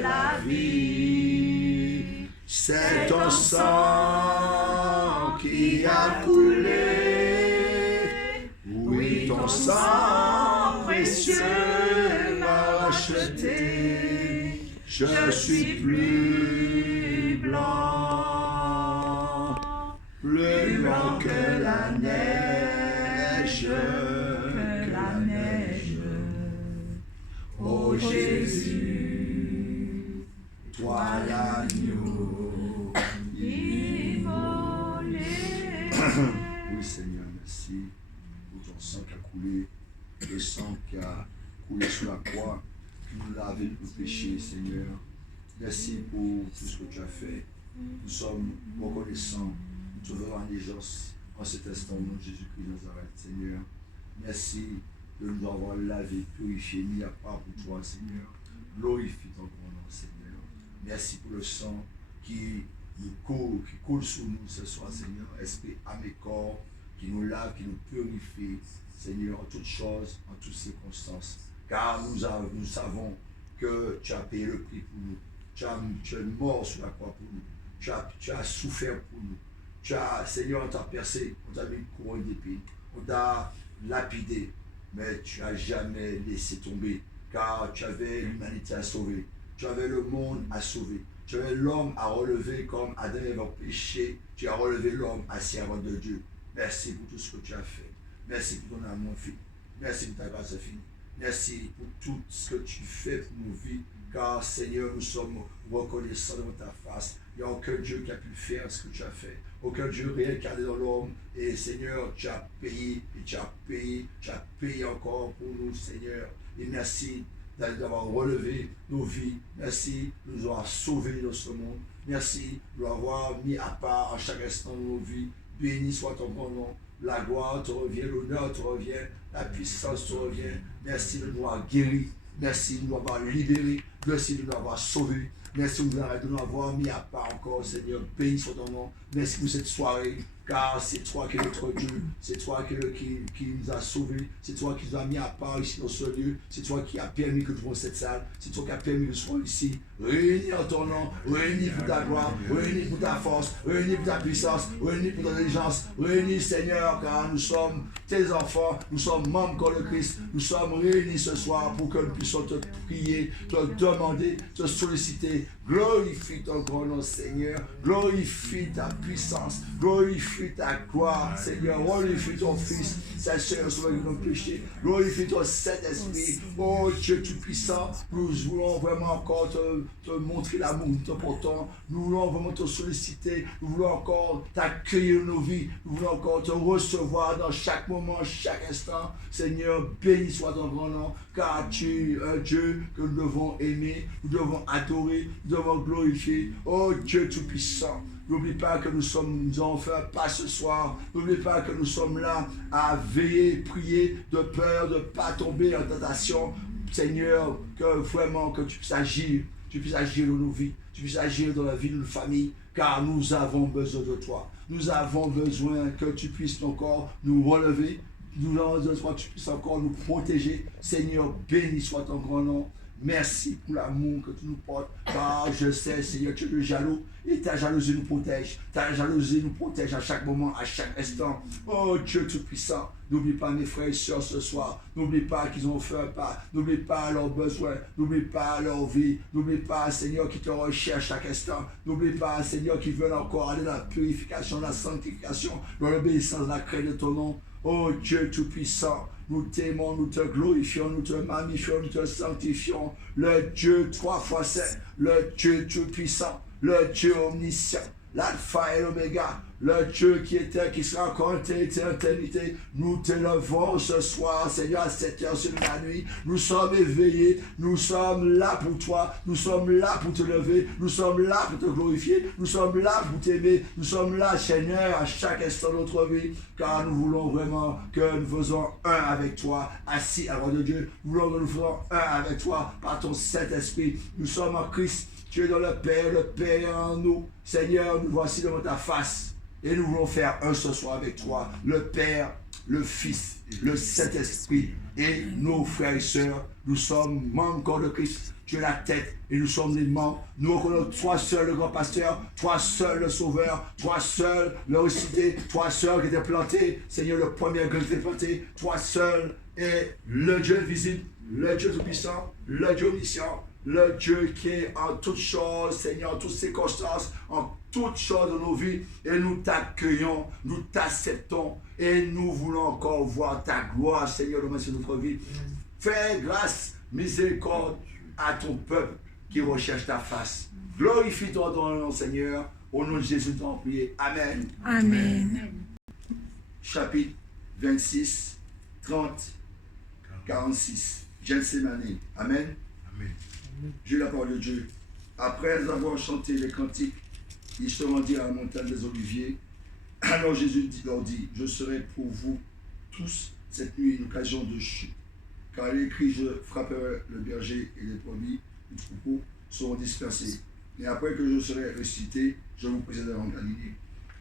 la vie. C'est ton sang qui a coulé. Oui, ton sang précieux m'a racheté. Je suis plus blanc que la neige, Oh Jésus, toi l'agneau immolé. Oui Seigneur, merci pour ton sang qui a coulé, le sang qui a coulé sur la croix, qui nous lave de nos péchés, Seigneur. Merci pour tout ce que tu as fait. Nous sommes reconnaissants. Nous te verrons allégeance en cet instant au nom de Jésus-Christ de Nazareth, Seigneur. Merci de nous avoir lavé, purifié, mis à part pour toi, Seigneur. Glorifie ton grand nom, Seigneur. Merci pour le sang qui coule sur nous ce soir, Seigneur. Esprit, âme et corps, qui nous lave, qui nous purifie, Seigneur, en toutes choses, en toutes circonstances. Car nous savons que tu as payé le prix pour nous. Tu es mort sur la croix pour nous. Tu as souffert pour nous. Seigneur, on t'a percé, on t'a mis une couronne d'épines, on t'a lapidé, mais tu n'as jamais laissé tomber, car tu avais l'humanité à sauver, tu avais le monde à sauver, tu avais l'homme à relever comme Adam avait péché, tu as relevé l'homme à servir de Dieu. Merci pour tout ce que tu as fait. Merci pour ton amour fini. Merci pour ta grâce infinie. Merci pour tout ce que tu fais pour nos vies, car Seigneur, nous sommes reconnaissants devant ta face. Il n'y a aucun Dieu qui a pu faire ce que tu as fait. Aucun Dieu réincarné dans l'homme. Et Seigneur, tu as payé, et tu as payé encore pour nous, Seigneur. Et merci d'avoir relevé nos vies. Merci de nous avoir sauvés dans ce monde. Merci de nous avoir mis à part à chaque instant de nos vies. Béni soit ton bon nom. La gloire te revient, l'honneur te revient, la puissance te revient. Merci de nous avoir guéris. Merci de nous avoir libérés. Merci de nous avoir sauvés. Merci de nous avoir mis à part encore, Seigneur. Béni soit ton nom. Merci pour cette soirée, car c'est toi qui es notre Dieu. C'est toi qui nous a sauvés. C'est toi qui nous a mis à part ici dans ce lieu. C'est toi qui a permis que nous soyons cette salle. C'est toi qui a permis que nous soyons ici. Réunis en ton nom. Réunis pour ta gloire. Réunis pour ta force. Réunis pour ta puissance. Réunis pour ton intelligence. Réunis, Seigneur, car nous sommes tes enfants. Nous sommes membres comme le Christ. Nous sommes réunis ce soir pour que nous puissions te prier, te demander, te solliciter. Glorifie ton grand nom, Seigneur. Glorifie ta puissance. Glorifie ta gloire, Seigneur. Glorifie ton Fils, sa Seigneur, sauve nos péchés. Glorifie ton Saint-Esprit. Oh Dieu Tout-Puissant, nous voulons vraiment encore te montrer l'amour que nous te portons. Nous voulons vraiment te solliciter. Nous voulons encore t'accueillir dans nos vies. Nous voulons encore te recevoir dans chaque moment. moment, chaque instant. Seigneur, béni soit ton grand nom, car tu es un Dieu que nous devons aimer, nous devons adorer, nous devons glorifier. Oh Dieu Tout-Puissant, n'oublie pas que nous allons faire pas ce soir. N'oublie pas que nous sommes là à veiller, prier, de peur de ne pas tomber en tentation. Seigneur, que vraiment que tu puisses agir dans nos vies, tu puisses agir dans la vie de nos familles, car nous avons besoin de toi. Nous avons besoin que tu puisses encore nous relever, nous avons besoin que tu puisses encore nous protéger. Seigneur, béni soit ton grand nom. Merci pour l'amour que tu nous portes, car je sais, Seigneur, tu es le jaloux et ta jalousie nous protège. Ta jalousie nous protège à chaque moment, à chaque instant. Oh Dieu Tout-Puissant, n'oublie pas mes frères et sœurs ce soir. N'oublie pas qu'ils ont fait un pas. N'oublie pas leurs besoins. N'oublie pas leur vie. N'oublie pas, Seigneur, qui te recherche chaque instant. N'oublie pas, Seigneur, qui veulent encore aller dans la purification, dans la sanctification, dans l'obéissance, dans la crainte de ton nom. Oh Dieu Tout-Puissant, nous t'aimons, nous te glorifions, nous te magnifions, nous te sanctifions. Le Dieu 3 fois 7, le Dieu Tout-Puissant, le Dieu omniscient, l'alpha et l'oméga, le Dieu qui était, qui sera encore éternité. Nous te levons ce soir, Seigneur, à 7h sur la nuit. Nous sommes éveillés, nous sommes là pour toi, nous sommes là pour te lever, nous sommes là pour te glorifier, nous sommes là pour t'aimer, nous sommes là, Seigneur, à chaque instant de notre vie, car nous voulons vraiment que nous faisons un avec toi, assis à la droite de Dieu. Nous voulons que nous faisons un avec toi par ton Saint-Esprit. Nous sommes en Christ, tu es dans le Père est en nous. Seigneur, nous voici devant ta face. Et nous voulons faire un ce soir avec toi, le Père, le Fils, le Saint-Esprit et nos frères et sœurs. Nous sommes membres corps de Christ. Tu es la tête et nous sommes les membres. Nous reconnaissons toi seul le grand pasteur, toi seul le sauveur, toi seul le ressuscité, toi seul qui était planté, Seigneur, le premier que tu planté, toi seul est le Dieu visible, le Dieu tout-puissant, le Dieu omniscient, le Dieu qui est en toutes choses, Seigneur, en toutes circonstances, en toutes choses de nos vies, et nous t'accueillons, nous t'acceptons, et nous voulons encore voir ta gloire, Seigneur, dans notre vie. Fais grâce, miséricorde à ton peuple qui recherche ta face. Glorifie-toi dans le nom, Seigneur, au nom de Jésus, t'en prier. Amen. Amen. Chapitre 26, 30, 46. Gethsémane. Amen. Amen. J'ai la parole de Dieu. Après avoir chanté les cantiques, ils se rendirent à la montagne des Oliviers. Alors Jésus leur dit, je serai pour vous tous cette nuit une occasion de chute. Car il est écrit, je frapperai le berger et les brebis du troupeau seront dispersés. Et après que je serai ressuscité, je vous présenterai en Galilée.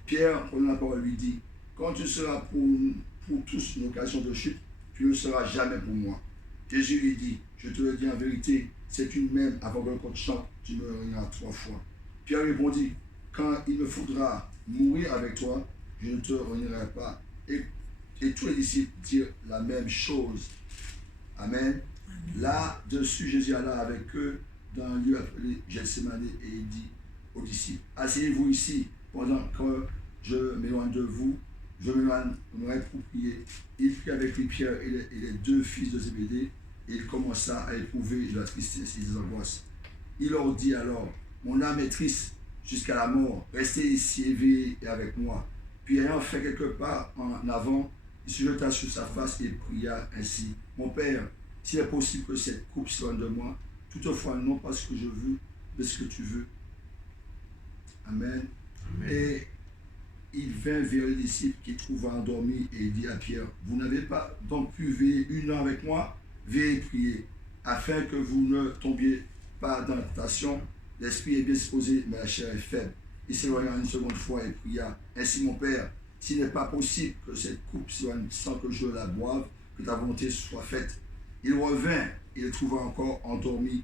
Pierre, prenant la parole, lui dit, quand tu seras pour tous une occasion de chute, tu ne seras jamais pour moi. Jésus lui dit, je te le dis en vérité, c'est une même avant que le compte chante, tu me renieras 3 fois. Pierre répondit, quand il me faudra mourir avec toi, je ne te renierai pas. Et tous les disciples dirent la même chose. Amen. Là-dessus, Jésus alla avec eux dans un lieu appelé Gethsémane et il dit aux disciples, asseyez-vous ici pendant que je m'éloigne de vous. Je m'éloignerai pour prier. Il prit avec lui Pierre et les 2 fils de Zébédée et il commença à éprouver de la tristesse et des angoisses. Il leur dit alors, mon âme est triste jusqu'à la mort, restez ici éveillés et avec moi. Puis ayant fait quelques pas en avant, il se jeta sur sa face et pria ainsi, mon Père, s'il est possible que cette coupe s'éloigne de moi, toutefois non pas ce que je veux, mais ce que tu veux. Amen. Amen. Et il vint vers les disciples qui trouva endormis et il dit à Pierre, vous n'avez pas donc pu veiller 1 heure avec moi? Veillez et priez, afin que vous ne tombiez pas dans la tentation. L'esprit est bien disposé, mais la chair est faible. Il s'éloigna une seconde fois et pria, ainsi mon Père, s'il n'est pas possible que cette coupe s'éloigne sans que je la boive, que ta volonté soit faite. Il revint et les trouva encore endormis,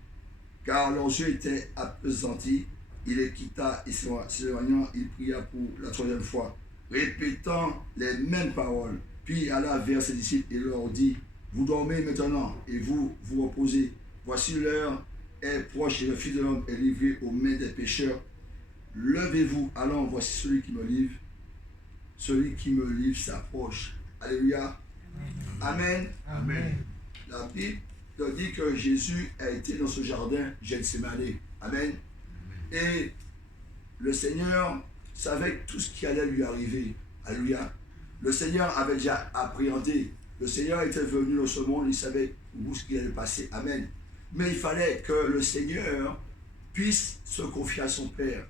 car leurs yeux étaient appesantis. Il les quitta et s'éloignant, il pria pour la 3e fois, répétant les mêmes paroles. Puis il alla vers ses disciples et leur dit, vous dormez maintenant et vous vous reposez. Voici l'heure est proche et le Fils de l'homme est livré aux mains des pécheurs. Levez-vous, allons, voici celui qui me livre. Celui qui me livre s'approche. Alléluia. Amen. Amen. La Bible dit que Jésus a été dans ce jardin Gethsémane. Amen. Et le Seigneur savait tout ce qui allait lui arriver. Alléluia. Le Seigneur avait déjà appréhendé. Le Seigneur était venu dans ce monde, il savait où ce qu'il allait passer. Amen. Mais il fallait que le Seigneur puisse se confier à son Père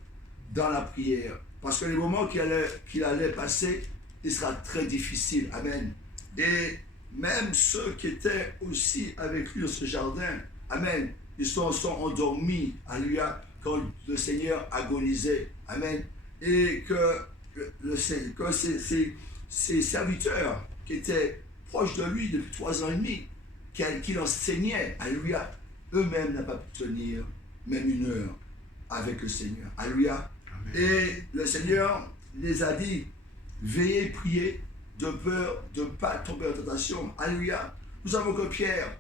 dans la prière. Parce que les moments qu'il allait passer, il sera très difficile. Amen. Et même ceux qui étaient aussi avec lui dans ce jardin, amen, ils sont endormis, alléluia, quand le Seigneur agonisait. Amen. Et que ses serviteurs qui étaient proches de lui depuis 3 ans et demi, qui l'enseignaient, alléluia, eux-mêmes n'ont pas pu tenir même 1 heure avec le Seigneur. Alléluia. Et le Seigneur les a dit, veillez et priez de peur de ne pas tomber en tentation. Alléluia. Nous savons que Pierre,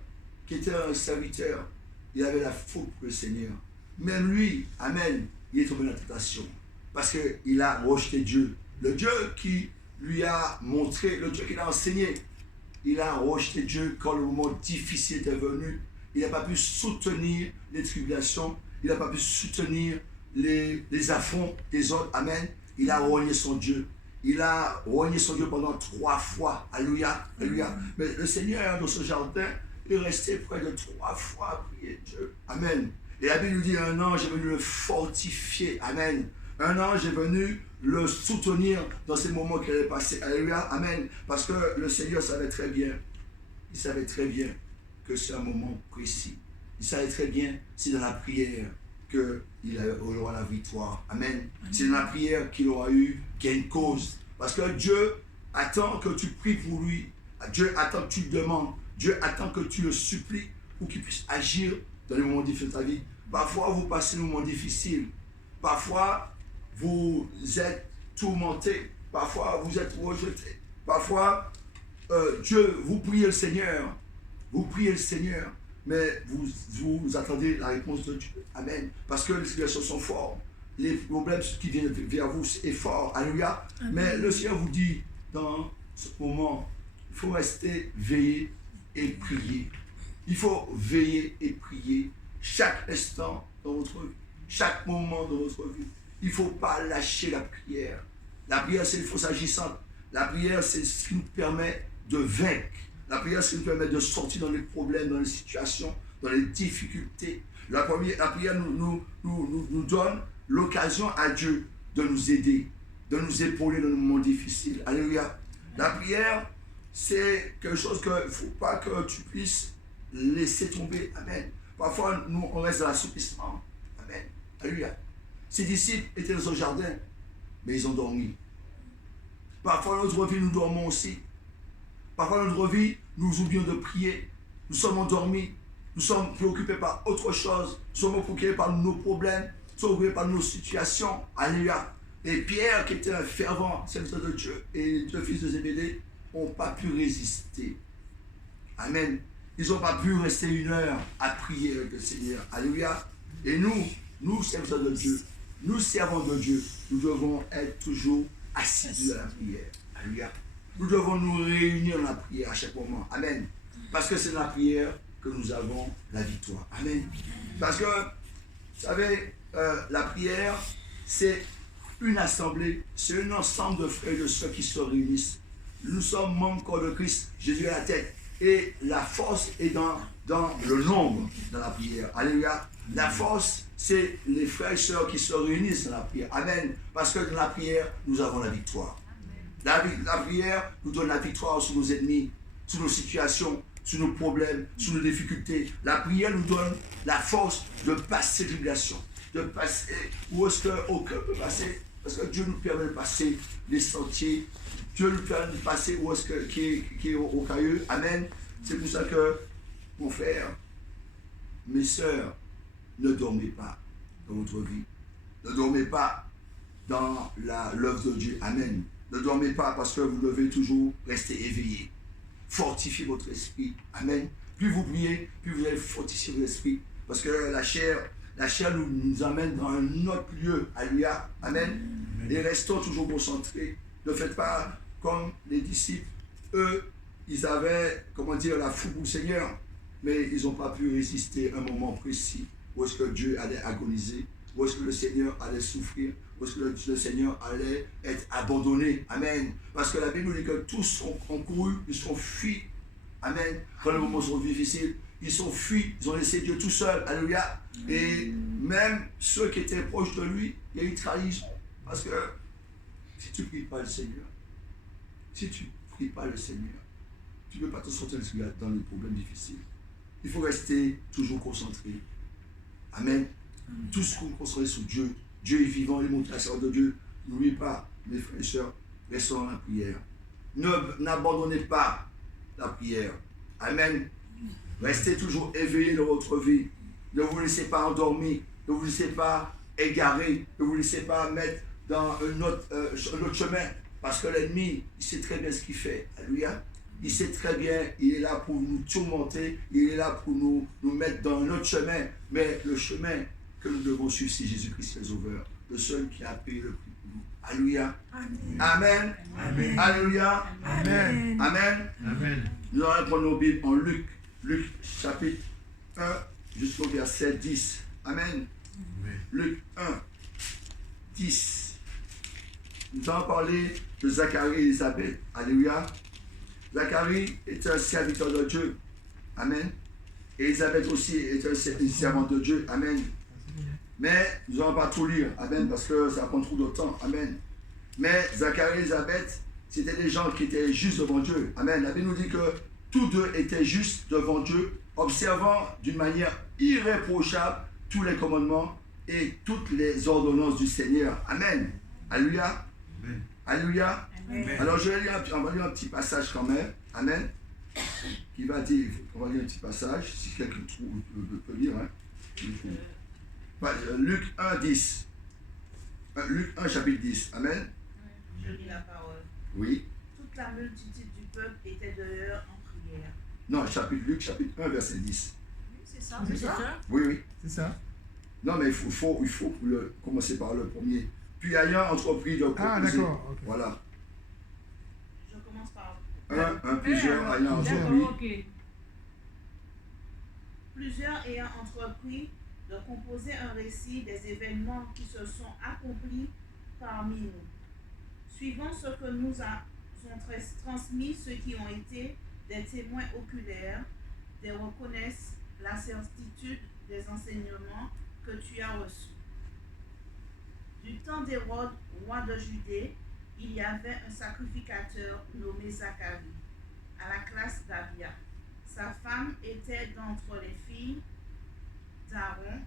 qui était un serviteur, il avait la faute pour le Seigneur. Même lui, amen, il est tombé dans la tentation. Parce qu'il a rejeté Dieu. Le Dieu qui lui a montré, le Dieu qui l'a enseigné. Il a rejeté Dieu quand le moment difficile était venu. Il n'a pas pu soutenir les tribulations. Il n'a pas pu soutenir les affronts des autres. Amen. Il a renié son Dieu. Il a renié son Dieu pendant 3 fois. Alléluia. Alléluia. Mais le Seigneur, dans ce jardin, est resté près de 3 fois à prier Dieu. Amen. Et la Bible nous dit, un ange est venu le fortifier. Amen. Un ange est venu le soutenir dans ces moments qu'il allait passer. Alléluia. Amen. Parce que le Seigneur savait très bien. Il savait très bien que c'est un moment précis. Il savait très bien, c'est dans la prière qu'il aura la victoire. Amen. C'est dans la prière qu'il aura eu gain de cause. Parce que Dieu attend que tu pries pour lui. Dieu attend que tu le demandes. Dieu attend que tu le supplies pour qu'il puisse agir dans les moments difficiles de ta vie. Parfois, vous passez des moments difficiles. Parfois, vous êtes tourmenté. Parfois, vous êtes rejeté. Parfois, vous priez le Seigneur. Vous priez le Seigneur. Mais vous attendez la réponse de Dieu. Amen. Parce que les situations sont fortes. Les problèmes qui viennent vers vous est fort. Alléluia. Mais le Seigneur vous dit, dans ce moment, il faut rester veillé et prier. Il faut veiller et prier chaque instant dans votre vie. Chaque moment dans votre vie. Il ne faut pas lâcher la prière. La prière, c'est une force agissante. La prière, c'est ce qui nous permet de vaincre. La prière, c'est ce qui nous permet de sortir dans les problèmes, dans les situations, dans les difficultés. La prière nous donne l'occasion à Dieu de nous aider, de nous épauler dans les moments difficiles. Alléluia. La prière, c'est quelque chose qu'il ne faut pas que tu puisses laisser tomber. Amen. Parfois, nous, on reste dans l'assouplissement. Amen. Alléluia. Ses disciples étaient dans son jardin, mais ils ont dormi. Parfois, dans notre vie, nous dormons aussi. Parfois, dans notre vie, nous oublions de prier. Nous sommes endormis. Nous sommes préoccupés par autre chose. Nous sommes préoccupés par nos problèmes. Nous sommes préoccupés par nos situations. Alléluia. Et Pierre, qui était un fervent serviteur de Dieu, et les 2 fils de Zébédée n'ont pas pu résister. Amen. Ils n'ont pas pu rester 1 heure à prier avec le Seigneur. Alléluia. Et nous, serviteurs de Dieu, nous servons de Dieu, nous devons être toujours assidus à la prière. Alléluia. Nous devons nous réunir dans la prière à chaque moment. Amen. Parce que c'est dans la prière que nous avons la victoire. Amen. Parce que, vous savez, la prière, c'est une assemblée, c'est un ensemble de frères et de sœurs qui se réunissent. Nous sommes membres corps de Christ, Jésus est la tête. Et la force est dans le nombre, dans la prière. Alléluia. La force, c'est les frères et sœurs qui se réunissent dans la prière. Amen. Parce que dans la prière, nous avons la victoire. La prière nous donne la victoire sur nos ennemis, sur nos situations, sur nos problèmes, sur nos difficultés. La prière nous donne la force de passer l'obligation, de passer où est-ce qu'aucun peut passer. Parce que Dieu nous permet de passer les sentiers. Dieu nous permet de passer où est-ce qui est au caillou. Amen. C'est pour ça que, mon frère, mes sœurs, ne dormez pas dans votre vie. Ne dormez pas dans l'œuvre de Dieu. Amen. Ne dormez pas parce que vous devez toujours rester éveillé. Fortifiez votre esprit. Amen. Plus vous priez, plus vous allez fortifier votre esprit. Parce que la chair nous amène dans un autre lieu. Alléluia. Amen. Et restons toujours concentrés. Ne faites pas comme les disciples. Eux, ils avaient, la foule pour le Seigneur. Mais ils n'ont pas pu résister à un moment précis où est-ce que Dieu allait agoniser. où est-ce que le Seigneur allait souffrir, où est-ce que le Seigneur allait être abandonné. Amen. Parce que la Bible dit que tous ont couru, ils sont fuis. Amen. Quand les moments sont difficiles, ils sont fuis, ils ont laissé Dieu tout seul. Alléluia. Et même ceux qui étaient proches de lui, il y a eu trahison. Parce que si tu ne pries pas le Seigneur, si tu ne pries pas le Seigneur, tu ne peux pas te sortir dans les problèmes difficiles. Il faut rester toujours concentré. Amen. Tout ce qu'on concentre sur Dieu. Dieu est vivant, il montre la sagesse de Dieu. N'oubliez pas, mes frères et sœurs, restons dans la prière. N'abandonnez pas la prière. Amen. Restez toujours éveillés dans votre vie. Ne vous laissez pas endormir. Ne vous laissez pas égarer. Ne vous laissez pas mettre dans un autre chemin. Parce que l'ennemi, il sait très bien ce qu'il fait. Alléluia. Il sait très bien, il est là pour nous tourmenter. Il est là pour nous mettre dans un autre chemin. Mais le chemin que nous devons suivre, c'est Jésus-Christ le Sauveur. Le seul qui a payé le prix pour nous. Alléluia. Amen. Amen. Amen. Alléluia. Amen. Amen. Amen. Nous allons prendre nos Bibles en Luc. Luc chapitre 1 jusqu'au verset 10. Amen. Amen. Luc 1, 10. Nous allons parler de Zacharie et Élisabeth. Alléluia. Zacharie était un serviteur de Dieu. Amen. Et Élisabeth aussi était une servante de Dieu. Amen. Mais nous n'allons pas tout lire. Amen. Parce que ça prend trop de temps. Amen. Mais Zacharie et Élisabeth, c'était des gens qui étaient justes devant Dieu. Amen. La Bible nous dit que tous deux étaient justes devant Dieu, observant d'une manière irréprochable tous les commandements et toutes les ordonnances du Seigneur. Amen. Alléluia. Amen. Alléluia. Amen. Alors on va lire un petit passage quand même. Amen. Qui va dire, on va lire un petit passage, si quelqu'un peut lire. Hein. Luc 1, 10. Luc 1, chapitre 10. Amen. Je lis la parole. Oui. Toute la multitude du peuple était dehors en prière. Non, Luc, chapitre 1, verset 10. Oui, c'est ça. C'est ça? Oui, oui. C'est ça. Non, mais il faut commencer par le premier. Puis ayant entrepris de proposer. Ah, d'accord. Okay. Voilà. Je commence par... Plusieurs ayant entrepris. Ok. Plusieurs ayant entrepris de composer un récit des événements qui se sont accomplis parmi nous. Suivant ce que nous avons transmis, ceux qui ont été des témoins oculaires, des reconnaissent la certitude des enseignements que tu as reçus. Du temps d'Hérode, roi de Judée, il y avait un sacrificateur nommé Zacharie, à la classe d'Abia. Sa femme était d'entre les filles d'Aaron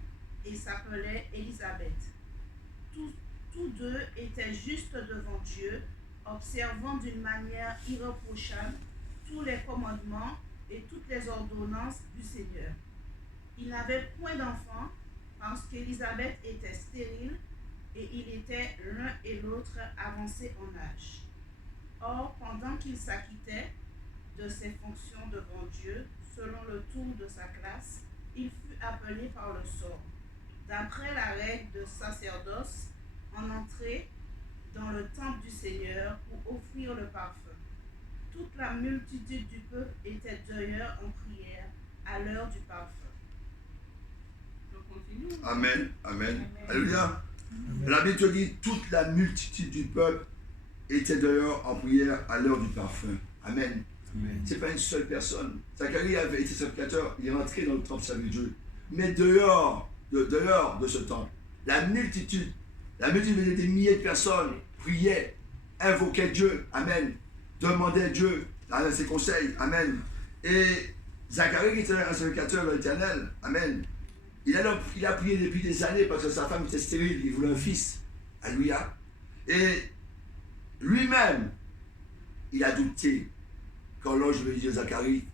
et s'appelait Élisabeth. Tous deux étaient justes devant Dieu, observant d'une manière irréprochable tous les commandements et toutes les ordonnances du Seigneur. Ils n'avaient point d'enfants parce qu'Élisabeth était stérile et ils étaient l'un et l'autre avancés en âge. Or, pendant qu'il s'acquittait de ses fonctions devant Dieu, selon le tour de sa classe, il fut appelé par le sort, d'après la règle de sacerdoce, en entrée dans le temple du Seigneur pour offrir le parfum. Toute la multitude du peuple était d'ailleurs en prière à l'heure du parfum. Je continue. Amen. Amen. Alléluia. La Bible te dit toute la multitude du peuple était d'ailleurs en prière à l'heure du parfum. Amen. Ce n'est pas une seule personne. Zacharie avait été sacrificateur, il est rentré dans le temple servir Dieu. Mais dehors de ce temple, la multitude des milliers de personnes priaient, invoquaient Dieu. Amen. Demandaient Dieu ses conseils. Amen. Et Zacharie, qui était un sacrificateur de l'Éternel, amen. Il a prié depuis des années parce que sa femme était stérile, il voulait un fils. Alléluia. Et lui-même, il a douté quand l'ange lui dit à Zacharie,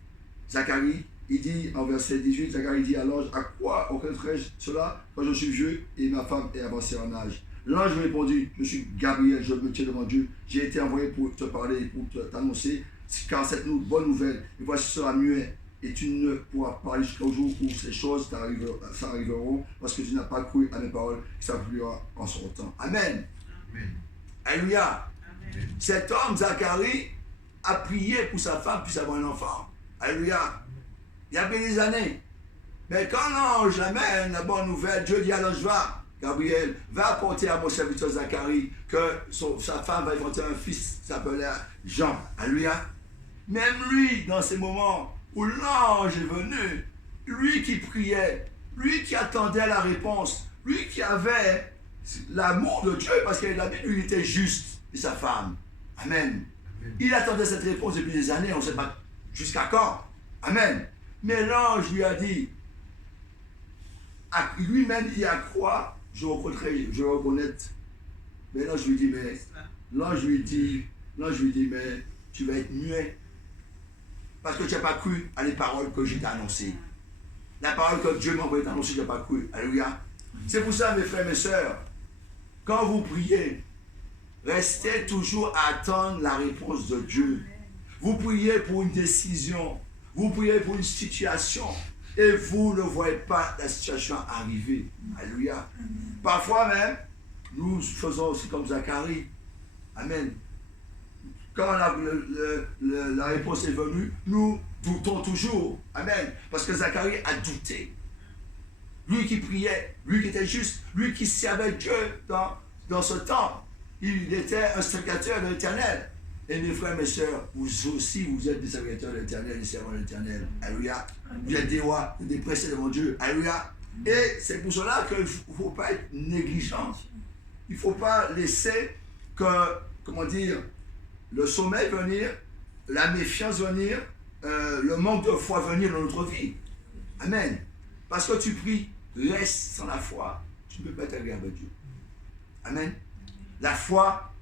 il dit en verset 18, Zacharie dit à l'ange, à quoi reconnaîtrai-je cela quand je suis vieux et ma femme est avancée en âge? L'ange lui répondit, je suis Gabriel, je me tiens devant Dieu, j'ai été envoyé pour te parler, pour t'annoncer, car cette bonne nouvelle, et voici ce sera muet, et tu ne pourras parler jusqu'au jour où ces choses s'arriveront, parce que tu n'as pas cru à mes paroles, qui s'accomplira en son temps. Amen. Amen. Alléluia. Amen. Cet homme, Zacharie, a prié pour sa femme, puis avoir un enfant. Alléluia. Il y a bien des années. Mais quand l'ange amène la bonne nouvelle, Dieu dit à l'ange, va, Gabriel, va apporter à mon serviteur Zacharie que sa femme va inventer un fils qui s'appelait Jean. Alléluia. Même lui, dans ces moments où l'ange est venu, lui qui priait, lui qui attendait la réponse, lui qui avait l'amour de Dieu, parce qu'il a dit lui, il était juste, et sa femme. Amen. Il attendait cette réponse depuis des années, on ne sait pas jusqu'à quand. Amen. Mais l'ange lui a dit, lui-même il a croire, je vais reconnaître. Mais l'ange lui dit, mais tu vas être muet. Parce que tu n'as pas cru à les paroles que je t'ai annoncées. La parole que Dieu m'a envoyé t'annoncer, tu n'as pas cru. Alléluia. C'est pour ça, mes frères et mes sœurs, quand vous priez, restez toujours à attendre la réponse de Dieu. Vous priez pour une décision, vous priez pour une situation, et vous ne voyez pas la situation arriver. Alléluia. Parfois même, nous faisons aussi comme Zacharie. Amen. Quand la réponse est venue, nous doutons toujours. Amen. Parce que Zacharie a douté. Lui qui priait, lui qui était juste, lui qui servait Dieu dans ce temps. Il était un serviteur de l'Éternel. Et mes frères et mes sœurs, vous aussi, vous êtes des serviteurs de l'Éternel, des servants de l'Éternel. Alléluia. Vous êtes des rois, des pressés devant Dieu. Alléluia. Et c'est pour cela qu'il ne faut pas être négligent. Il ne faut pas laisser que, le sommeil venir, la méfiance venir, le manque de foi venir dans notre vie. Amen. Parce que tu pries, reste sans la foi, tu ne peux pas être agréable à Dieu. Amen. La foi,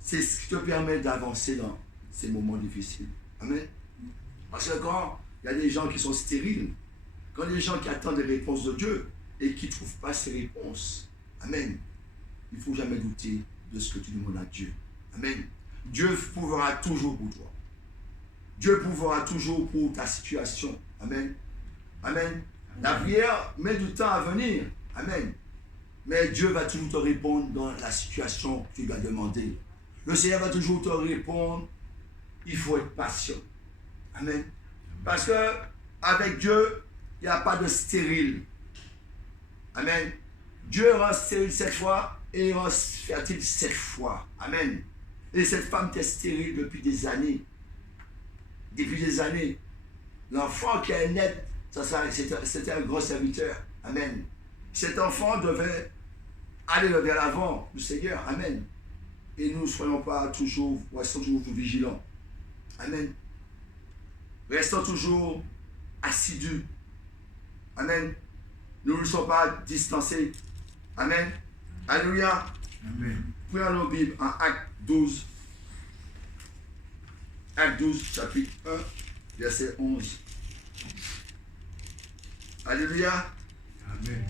c'est ce qui te permet d'avancer dans ces moments difficiles. Amen. Parce que quand il y a des gens qui sont stériles, quand il y a des gens qui attendent des réponses de Dieu et qui ne trouvent pas ces réponses, amen, il ne faut jamais douter de ce que tu demandes à Dieu. Amen. Dieu pourra toujours pour toi. Dieu pourra toujours pour ta situation. Amen. Amen. La prière met du temps à venir. Amen. Mais Dieu va toujours te répondre dans la situation que tu lui as demandé. Le Seigneur va toujours te répondre. Il faut être patient. Amen. Parce que avec Dieu, il n'y a pas de stérile. Amen. Dieu rend stérile 7 fois et il rend fertile 7 fois. Amen. Et cette femme était stérile depuis des années. Depuis des années. L'enfant qui est né, c'était un gros serviteur. Amen. Cet enfant devait aller vers l'avant du Seigneur. Amen. Et nous ne soyons pas toujours, restons toujours vigilants. Amen. Restons toujours assidus. Amen. Nous ne sommes pas distancés. Amen. Alléluia. Amen. Prenons nos Bibles en Acte 12. Acte 12, chapitre 1, verset 11. Alléluia. Amen.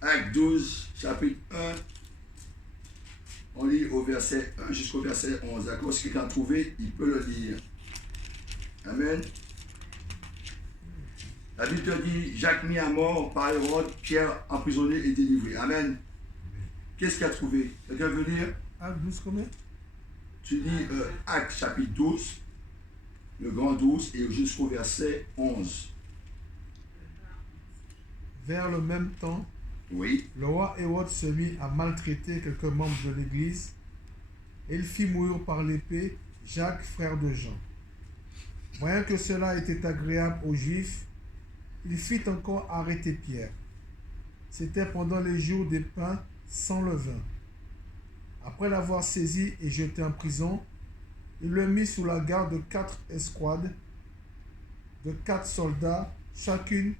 Acte 12, chapitre 1. On lit au verset 1 jusqu'au verset 11. D'accord? Si quelqu'un a trouvé, il peut le lire. Amen. La Bible te dit, Jacques mis à mort par Hérode, Pierre emprisonné et délivré. Amen. Qu'est-ce qu'il a trouvé? Quelqu'un veut lire? Acte 12 combien? Tu lis Acte chapitre 12, le grand 12, et jusqu'au verset 11. Vers le même temps, Oui. le roi Hérode se mit à maltraiter quelques membres de l'Église et il fit mourir par l'épée Jacques, frère de Jean. Voyant que cela était agréable aux Juifs, il fit encore arrêter Pierre. C'était pendant les jours des pains sans levain. Après l'avoir saisi et jeté en prison, il le mit sous la garde de 4 escouades, de 4 soldats, chacune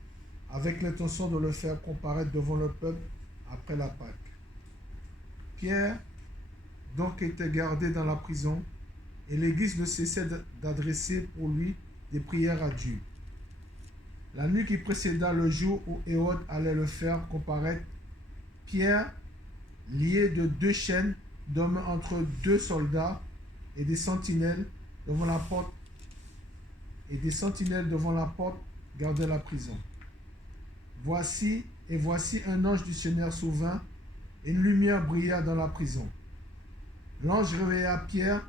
avec l'intention de le faire comparaître devant le peuple après la Pâque. Pierre, donc, était gardé dans la prison, et l'Église ne cessait d'adresser pour lui des prières à Dieu. La nuit qui précéda le jour où Hérode allait le faire comparaître, Pierre, lié de 2 chaînes, dormait entre 2 soldats et des sentinelles devant la porte, gardaient la prison. Voici un ange du Seigneur souvint, et une lumière brilla dans la prison. L'ange réveilla Pierre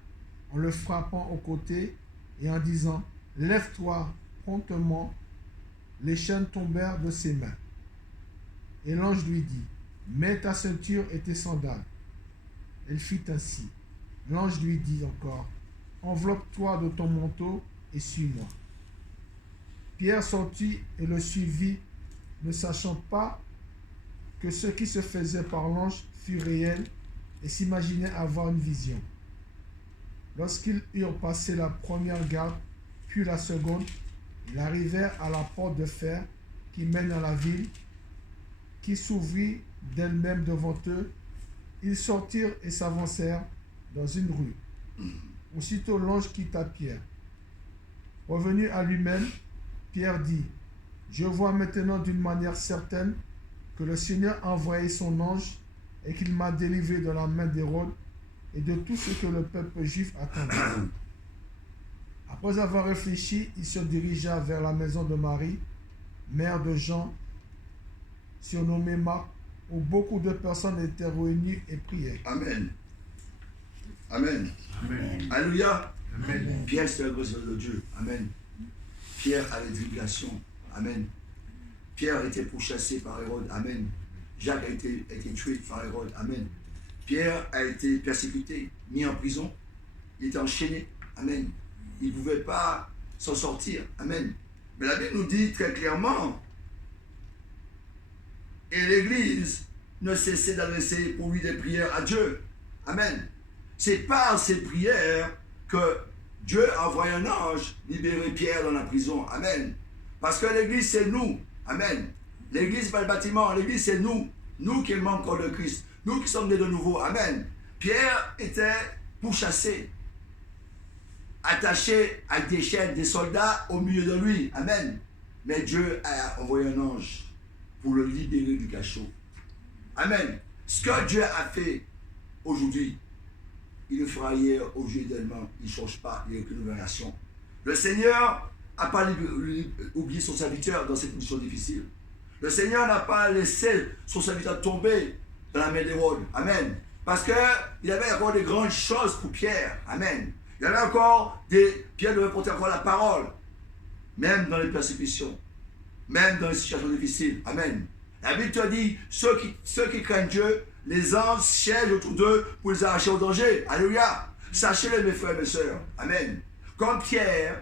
en le frappant au côté et en disant « Lève-toi promptement ». Les chaînes tombèrent de ses mains. Et l'ange lui dit, mets ta ceinture et tes sandales. Elle fit ainsi. L'ange lui dit encore, enveloppe-toi de ton manteau et suis-moi. Pierre sortit et le suivit, ne sachant pas que ce qui se faisait par l'ange fut réel et s'imaginait avoir une vision. Lorsqu'ils eurent passé la première garde, puis la seconde, ils arrivèrent à la porte de fer qui mène à la ville, qui s'ouvrit d'elle-même devant eux. Ils sortirent et s'avancèrent dans une rue. Aussitôt l'ange quitta Pierre. Revenu à lui-même, Pierre dit, « Je vois maintenant d'une manière certaine que le Seigneur a envoyé son ange et qu'il m'a délivré de la main d'Hérode et de tout ce que le peuple juif attendait. » Après avoir réfléchi, il se dirigea vers la maison de Marie, mère de Jean, surnommée Marc, où beaucoup de personnes étaient réunies et priaient. Amen. Amen. Amen. Alléluia. Amen. Pierre, c'est la grâce de Dieu. Amen. Pierre avait des tribulations. Amen. Pierre a été pourchassé par Hérode. Amen. Jacques a été tué par Hérode. Amen. Pierre a été persécuté, mis en prison. Il était enchaîné. Amen. Il ne pouvait pas s'en sortir. Amen. Mais la Bible nous dit très clairement, et l'Église ne cessait d'adresser pour lui des prières à Dieu. Amen. C'est par ces prières que Dieu a envoyé un ange libérer Pierre dans la prison. Amen. Parce que l'Église, c'est nous. Amen. L'Église, c'est pas le bâtiment. L'Église, c'est nous. Nous qui aimons encore le Christ. Nous qui sommes nés de nouveau. Amen. Pierre était pourchassé, attaché à des chaînes, des soldats au milieu de lui. Amen. Mais Dieu a envoyé un ange pour le libérer du cachot. Amen. Ce que Dieu a fait aujourd'hui, il le fera hier, aujourd'hui également. Il ne change pas, il n'y a aucune variation. Le Seigneur n'a pas oublié son serviteur dans cette mission difficile. Le Seigneur n'a pas laissé son serviteur tomber dans la main d'Hérode. Amen. Parce qu'il y avait encore des grandes choses pour Pierre. Amen. Il y avait encore Pierre devait porter encore la parole. Même dans les persécutions. Même dans les situations difficiles. Amen. La Bible te dit, ceux qui craignent Dieu, les anges siègent autour d'eux pour les arracher au danger. Alléluia. Sachez-le, mes frères et mes sœurs. Amen. Comme Pierre,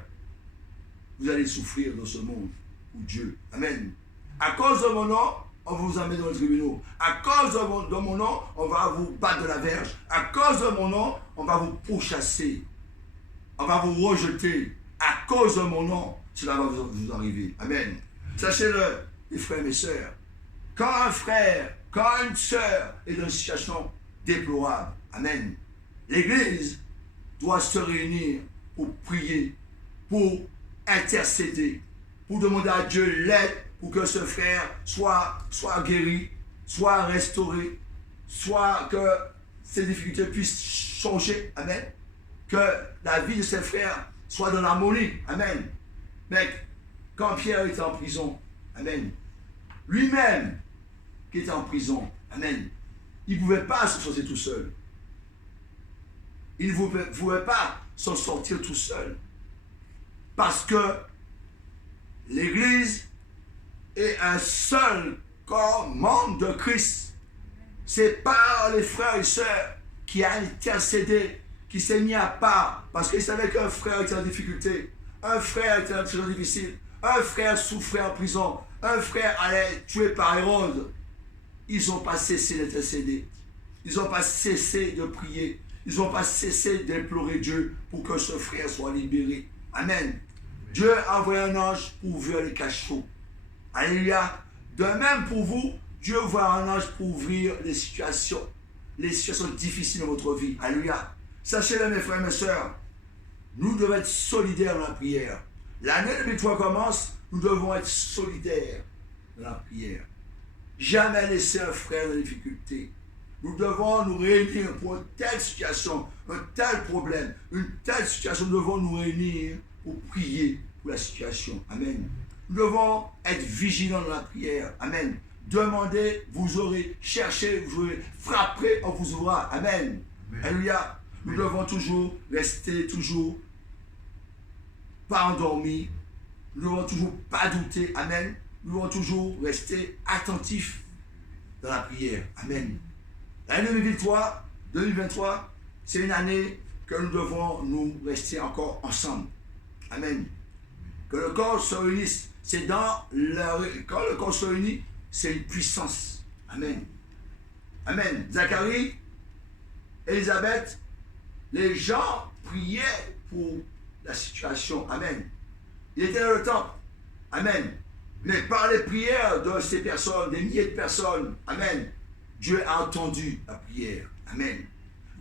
vous allez souffrir dans ce monde pour Dieu. Amen. À cause de mon nom, on va vous amener dans les tribunaux. À cause de mon nom, on va vous battre de la verge. À cause de mon nom, on va vous pourchasser. On va vous rejeter. À cause de mon nom, cela va vous arriver. Amen. Sachez-le, les frères et mes sœurs. Quand un frère, quand une sœur est dans une situation déplorable, amen, l'Église doit se réunir pour prier, pour intercéder, pour demander à Dieu l'aide pour que ce frère soit guéri, soit restauré, soit que ses difficultés puissent changer, amen, que la vie de ses frères soit dans l'harmonie, amen. Mais quand Pierre était en prison, amen, lui-même qui était en prison, amen, il ne pouvait pas se sortir tout seul. Il ne pouvait pas s'en sortir tout seul. Parce que l'Église est un seul corps, membre de Christ. C'est par les frères et sœurs qui a intercédé, qui s'est mis à part, parce qu'il savait qu'un frère était en difficulté, un frère était dans une situation difficile, un frère souffrait en prison, un frère allait tuer par Hérode. Ils n'ont pas cessé d'intercéder. Ils n'ont pas cessé de prier. Ils n'ont pas cessé d'implorer Dieu pour que ce frère soit libéré. Amen. Dieu a envoyé un ange pour ouvrir les cachots. Alléluia. De même pour vous, Dieu envoie un ange pour ouvrir les situations difficiles de votre vie. Alléluia. Sachez-le, mes frères et mes sœurs, nous devons être solidaires dans la prière. L'année 2023 commence, nous devons être solidaires dans la prière. Jamais laisser un frère en difficulté. Nous devons nous réunir pour une telle situation, un tel problème, une telle situation. Nous devons nous réunir pour prier pour la situation. Amen. Nous devons être vigilants dans la prière. Amen. Demandez, vous aurez. Cherchez, vous aurez. Frappez, on vous ouvrira. Amen. Alléluia. Nous devons toujours rester, pas endormis. Nous devons toujours pas douter. Amen. Nous devons toujours rester attentifs. dans la prière. Amen. L'année 2023, c'est une année que nous devons nous rester encore ensemble. Amen. Que le corps se réunisse, c'est quand le corps se réunit, c'est une puissance. Amen. Amen. Zacharie, Élisabeth, les gens priaient pour la situation. Amen. Il était dans le temple. Amen. Mais par les prières de ces personnes, des milliers de personnes, amen, Dieu a entendu la prière. Amen.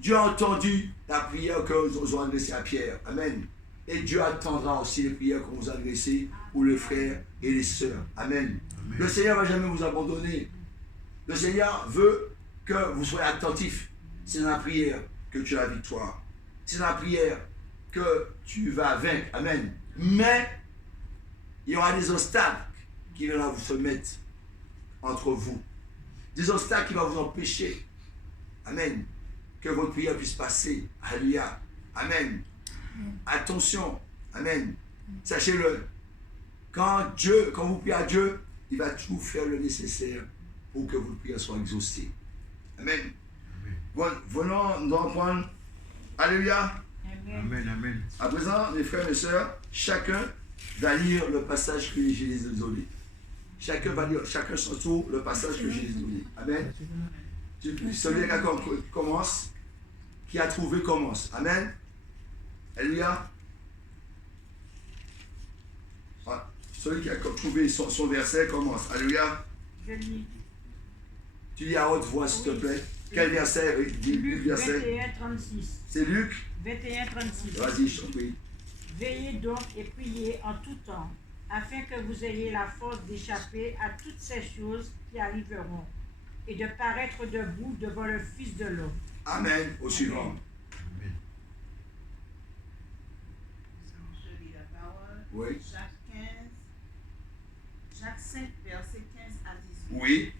Dieu a entendu la prière que nous avons adressée à Pierre. Amen. Et Dieu attendra aussi les prières qu'on vous a adressées pour les frères et les sœurs. Amen. Amen. Le Seigneur ne va jamais vous abandonner. Le Seigneur veut que vous soyez attentifs. C'est dans la prière que tu as la victoire. C'est dans la prière que tu vas vaincre. Amen. Mais il y aura des obstacles qui viendront vous se mettre entre vous. Des obstacles qui vont vous empêcher. Amen. Que votre prière puisse passer. Alléluia. Amen. Attention. Amen. Sachez-le. Quand vous priez à Dieu, il va tout faire le nécessaire pour que votre prière soit exaucée. Amen. Bon, venons nous reprendre. Alléluia. Amen. Amen. À présent, mes frères et mes sœurs, chacun va lire le passage que je les ai donnés. Chacun va lire, chacun son tour, le passage que je les ai donné. Amen. Celui qui commence, qui a trouvé, commence. Amen. Alléluia. Voilà. Celui qui a trouvé son verset, commence. Alléluia. Je lis. Tu lis à haute voix, s'il te plaît. Quel verset? Luc verset. 21, 36. C'est Luc 21, 36. Vas-y, je t'en prie. Veillez donc et priez en tout temps, afin que vous ayez la force d'échapper à toutes ces choses qui arriveront, et de paraître debout devant le Fils de l'homme. Amen. Au suivant. Amen. Je lis la parole. Oui. Jacques 5, verset 15 à 18. Oui.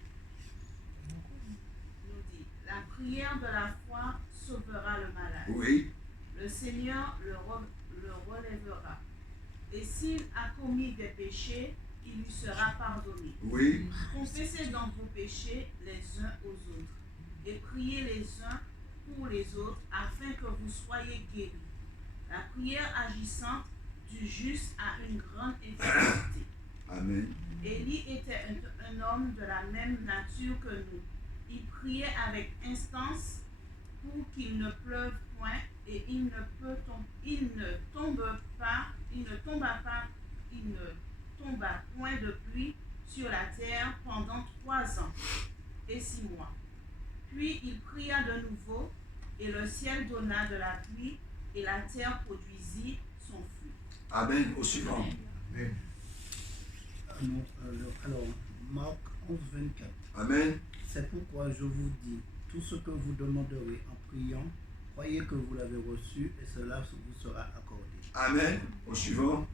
Nous dit, la prière de la foi sauvera le malade. Oui. Le Seigneur le relèvera. Et s'il a commis des péchés, il lui sera pardonné. Oui. Confessez donc vos péchés les uns aux autres et priez les uns pour les autres afin que vous soyez guéris. La prière agissante du juste a une grande efficacité. Amen. Élie était un homme de la même nature que nous. Il priait avec instance pour qu'il ne pleuve point et il ne tomba point de pluie sur la terre pendant 3 ans et 6 mois. Puis il pria de nouveau, et le ciel donna de la pluie, et la terre produisit son fruit. Amen. Au suivant. Amen. Alors, Marc 11, 24. Amen. C'est pourquoi je vous dis, tout ce que vous demanderez en priant, croyez que vous l'avez reçu et cela vous sera accordé. Amen. Au suivant.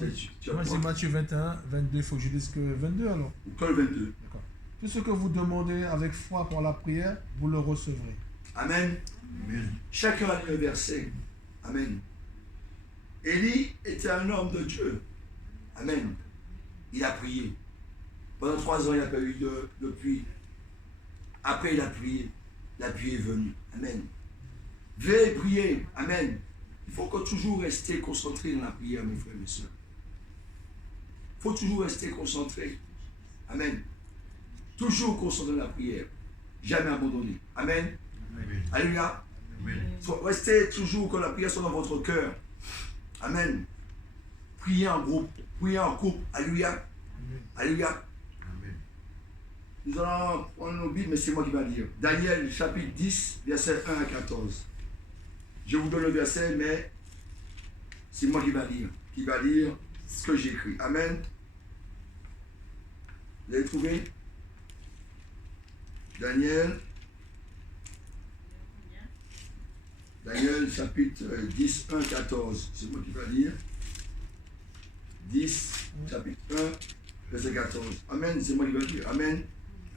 Moi, c'est Matthieu 21, 22. Il faut que je dise que 22 alors. Que le 22. D'accord. Tout ce que vous demandez avec foi pour la prière, vous le recevrez. Amen. Amen. Chacun a lu le verset. Amen. Élie était un homme de Dieu. Amen. Il a prié. Pendant 3 ans, il n'a pas eu de pluie. Après, il a prié. La pluie est venue. Amen. Veillez prier. Amen. Il faut toujours rester concentré dans la prière, mes frères et mes sœurs. Il faut toujours rester concentré. Amen. Toujours concentré dans la prière. Jamais abandonné. Amen. Amen. Alléluia. Amen. Restez toujours que la prière soit dans votre cœur. Amen. Priez en groupe. Priez en couple. Alléluia. Alléluia. Amen. Nous allons prendre nos Bibles, mais c'est moi qui vais lire. Daniel, chapitre 10, versets 1 à 14. Je vous donne le verset, mais c'est moi qui va lire ce que j'écris. Amen. Vous avez trouvé? Daniel, chapitre 10, 1, 14. C'est moi qui vais lire. 10, chapitre 1, verset 14. Amen, c'est moi qui vais lire. Amen.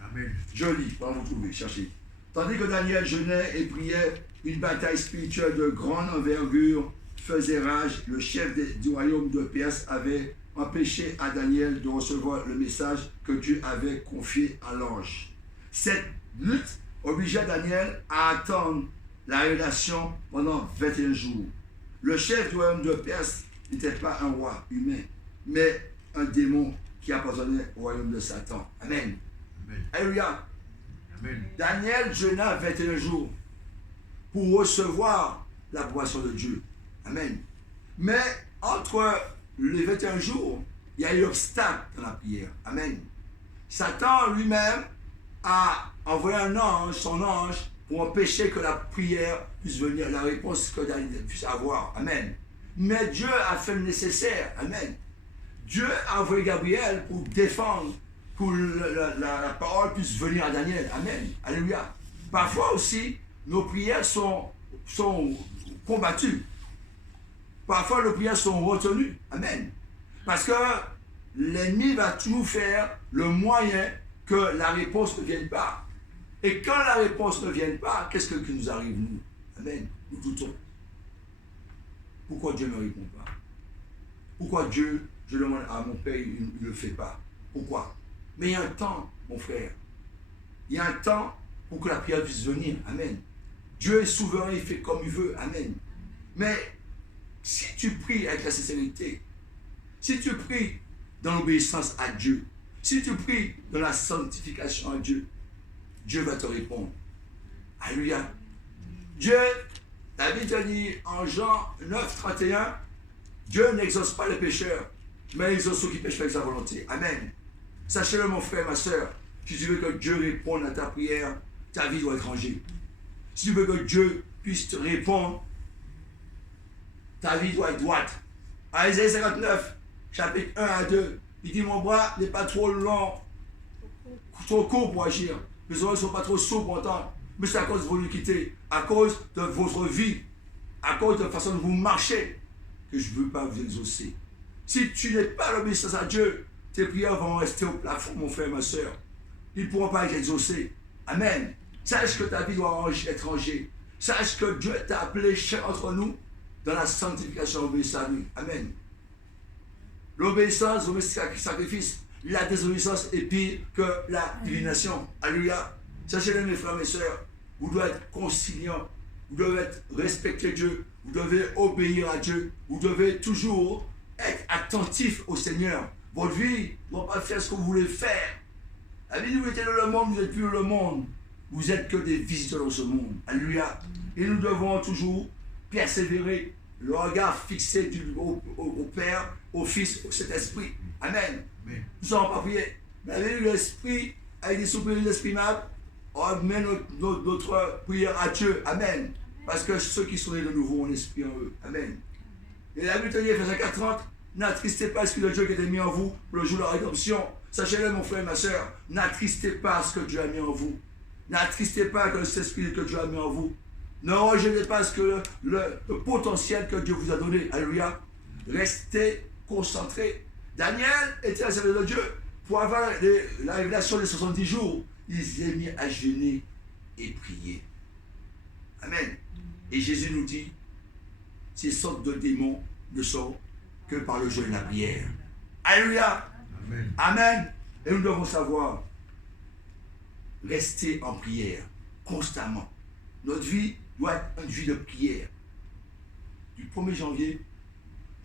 Amen. Je lis, quand vous trouvez, cherchez. Tandis que Daniel jeûnait et priait, une bataille spirituelle de grande envergure faisait rage. Le chef du royaume de Perse avait empêché à Daniel de recevoir le message que Dieu avait confié à l'ange. Cette lutte obligea Daniel à attendre la révélation pendant 21 jours. Le chef du royaume de Perse n'était pas un roi humain, mais un démon qui appartenait au royaume de Satan. Amen. Amen. Alléluia. Amen. Daniel jeûna 21 jours pour recevoir l'approbation de Dieu. Amen. Mais entre les 21 jours, il y a eu l'obstacle dans la prière. Amen. Satan lui-même a envoyé un ange, son ange, pour empêcher que la prière puisse venir, la réponse que Daniel puisse avoir. Amen. Mais Dieu a fait le nécessaire. Amen. Dieu a envoyé Gabriel pour défendre, pour la parole puisse venir à Daniel. Amen. Alléluia. Parfois aussi, nos prières sont combattues. Parfois, nos prières sont retenues. Amen. Parce que l'ennemi va toujours faire le moyen que la réponse ne vienne pas. Et quand la réponse ne vient pas, qu'est-ce qui nous arrive, nous? Amen. Nous doutons. Pourquoi Dieu ne répond pas? Pourquoi Dieu, je demande à mon Père, il ne le fait pas? Pourquoi? Mais il y a un temps, mon frère. Il y a un temps pour que la prière puisse venir. Amen. Dieu est souverain, il fait comme il veut. Amen. Mais si tu pries avec la sincérité, si tu pries dans l'obéissance à Dieu, si tu pries dans la sanctification à Dieu, Dieu va te répondre. Alléluia. Dieu, la Bible dit en Jean 9, 31, Dieu n'exauce pas les pécheurs, mais il exauce ceux qui péchent avec sa volonté. Amen. Sachez-le, mon frère, ma soeur, si tu veux que Dieu réponde à ta prière, ta vie doit être rangée. Si tu veux que Dieu puisse te répondre, ta vie doit être droite. À Isaïe 59, chapitre 1 à 2, il dit, mon bras n'est pas trop long, trop court pour agir. Les oreilles ne sont pas trop sourds pour entendre. Mais c'est à cause de votre iniquité, à cause de votre vie, à cause de la façon dont vous marchez, que je ne veux pas vous exaucer. Si tu n'es pas l'obéissance à Dieu, tes prières vont rester au plafond, mon frère, ma soeur. Ils ne pourront pas être exaucés. Amen. Sache que ta vie doit être rangée. Sache que Dieu t'a appelé chacun d'entre nous dans la sanctification, l'obéissance à lui. Amen. L'obéissance, le sacrifice, la désobéissance est pire que la divination. Alléluia. Sachez-le, mes frères et mes sœurs, vous devez être conciliants, vous devez respecter Dieu, vous devez obéir à Dieu, vous devez toujours être attentif au Seigneur. Votre vie ne doit pas faire ce que vous voulez faire. La vie, vous étiez dans le monde, vous n'êtes plus dans le monde. Vous n'êtes que des visiteurs dans ce monde. Alléluia. Et nous devons toujours persévérer, le regard fixé au Père, au Fils, au Saint-Esprit. Amen. Nous ne sommes pas priés. Mais avec l'Esprit, avec des soupirs inexprimables, on met notre prière à Dieu. Amen. Parce que ceux qui sont nés de nouveau ont l'Esprit en eux. Amen. Et la Bible dit, Ephésiens 4:30, n'attristez pas l'Esprit de Dieu qui était mis en vous pour le jour de la rédemption. Sachez-le, mon frère et ma soeur, n'attristez pas ce que Dieu a mis en vous. N'attristez pas que cet esprit que Dieu a mis en vous. Ne rejetez pas le potentiel que Dieu vous a donné. Alléluia. Restez concentrés. Daniel était un serviteur de Dieu. Pour avoir la révélation des 70 jours, il s'est mis à jeûner et prier. Amen. Et Jésus nous dit, ces sortes de démons ne sont que par le jeûne et la prière. Alléluia. Amen. Amen. Et nous devons savoir, rester en prière constamment. Notre vie doit être une vie de prière. Du 1er janvier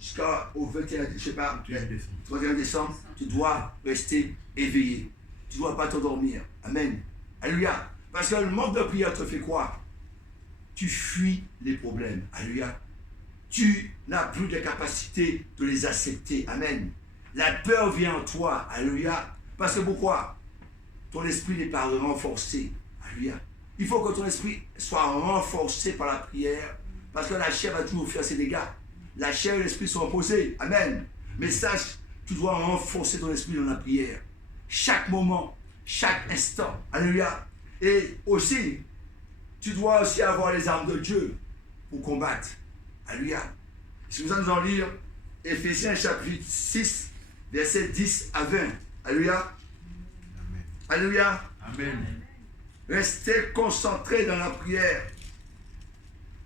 jusqu'au 31 décembre, tu dois rester éveillé. Tu ne dois pas t'endormir. Amen. Alléluia. Parce que le manque de prière te fait quoi? Tu fuis les problèmes. Alléluia. Tu n'as plus de capacité de les accepter. Amen. La peur vient en toi. Alléluia. Parce que pourquoi? Ton esprit n'est pas renforcé. Alléluia. Il faut que ton esprit soit renforcé par la prière. Parce que la chair va toujours faire ses dégâts. La chair et l'esprit sont opposés. Amen. Mais sache, tu dois renforcer ton esprit dans la prière. Chaque moment, chaque instant. Alléluia. Et aussi, tu dois aussi avoir les armes de Dieu pour combattre. Alléluia. Si nous allons lire Ephésiens chapitre 6, versets 10 à 20. Alléluia. Amen. Alléluia. Amen. Restez concentrés dans la prière.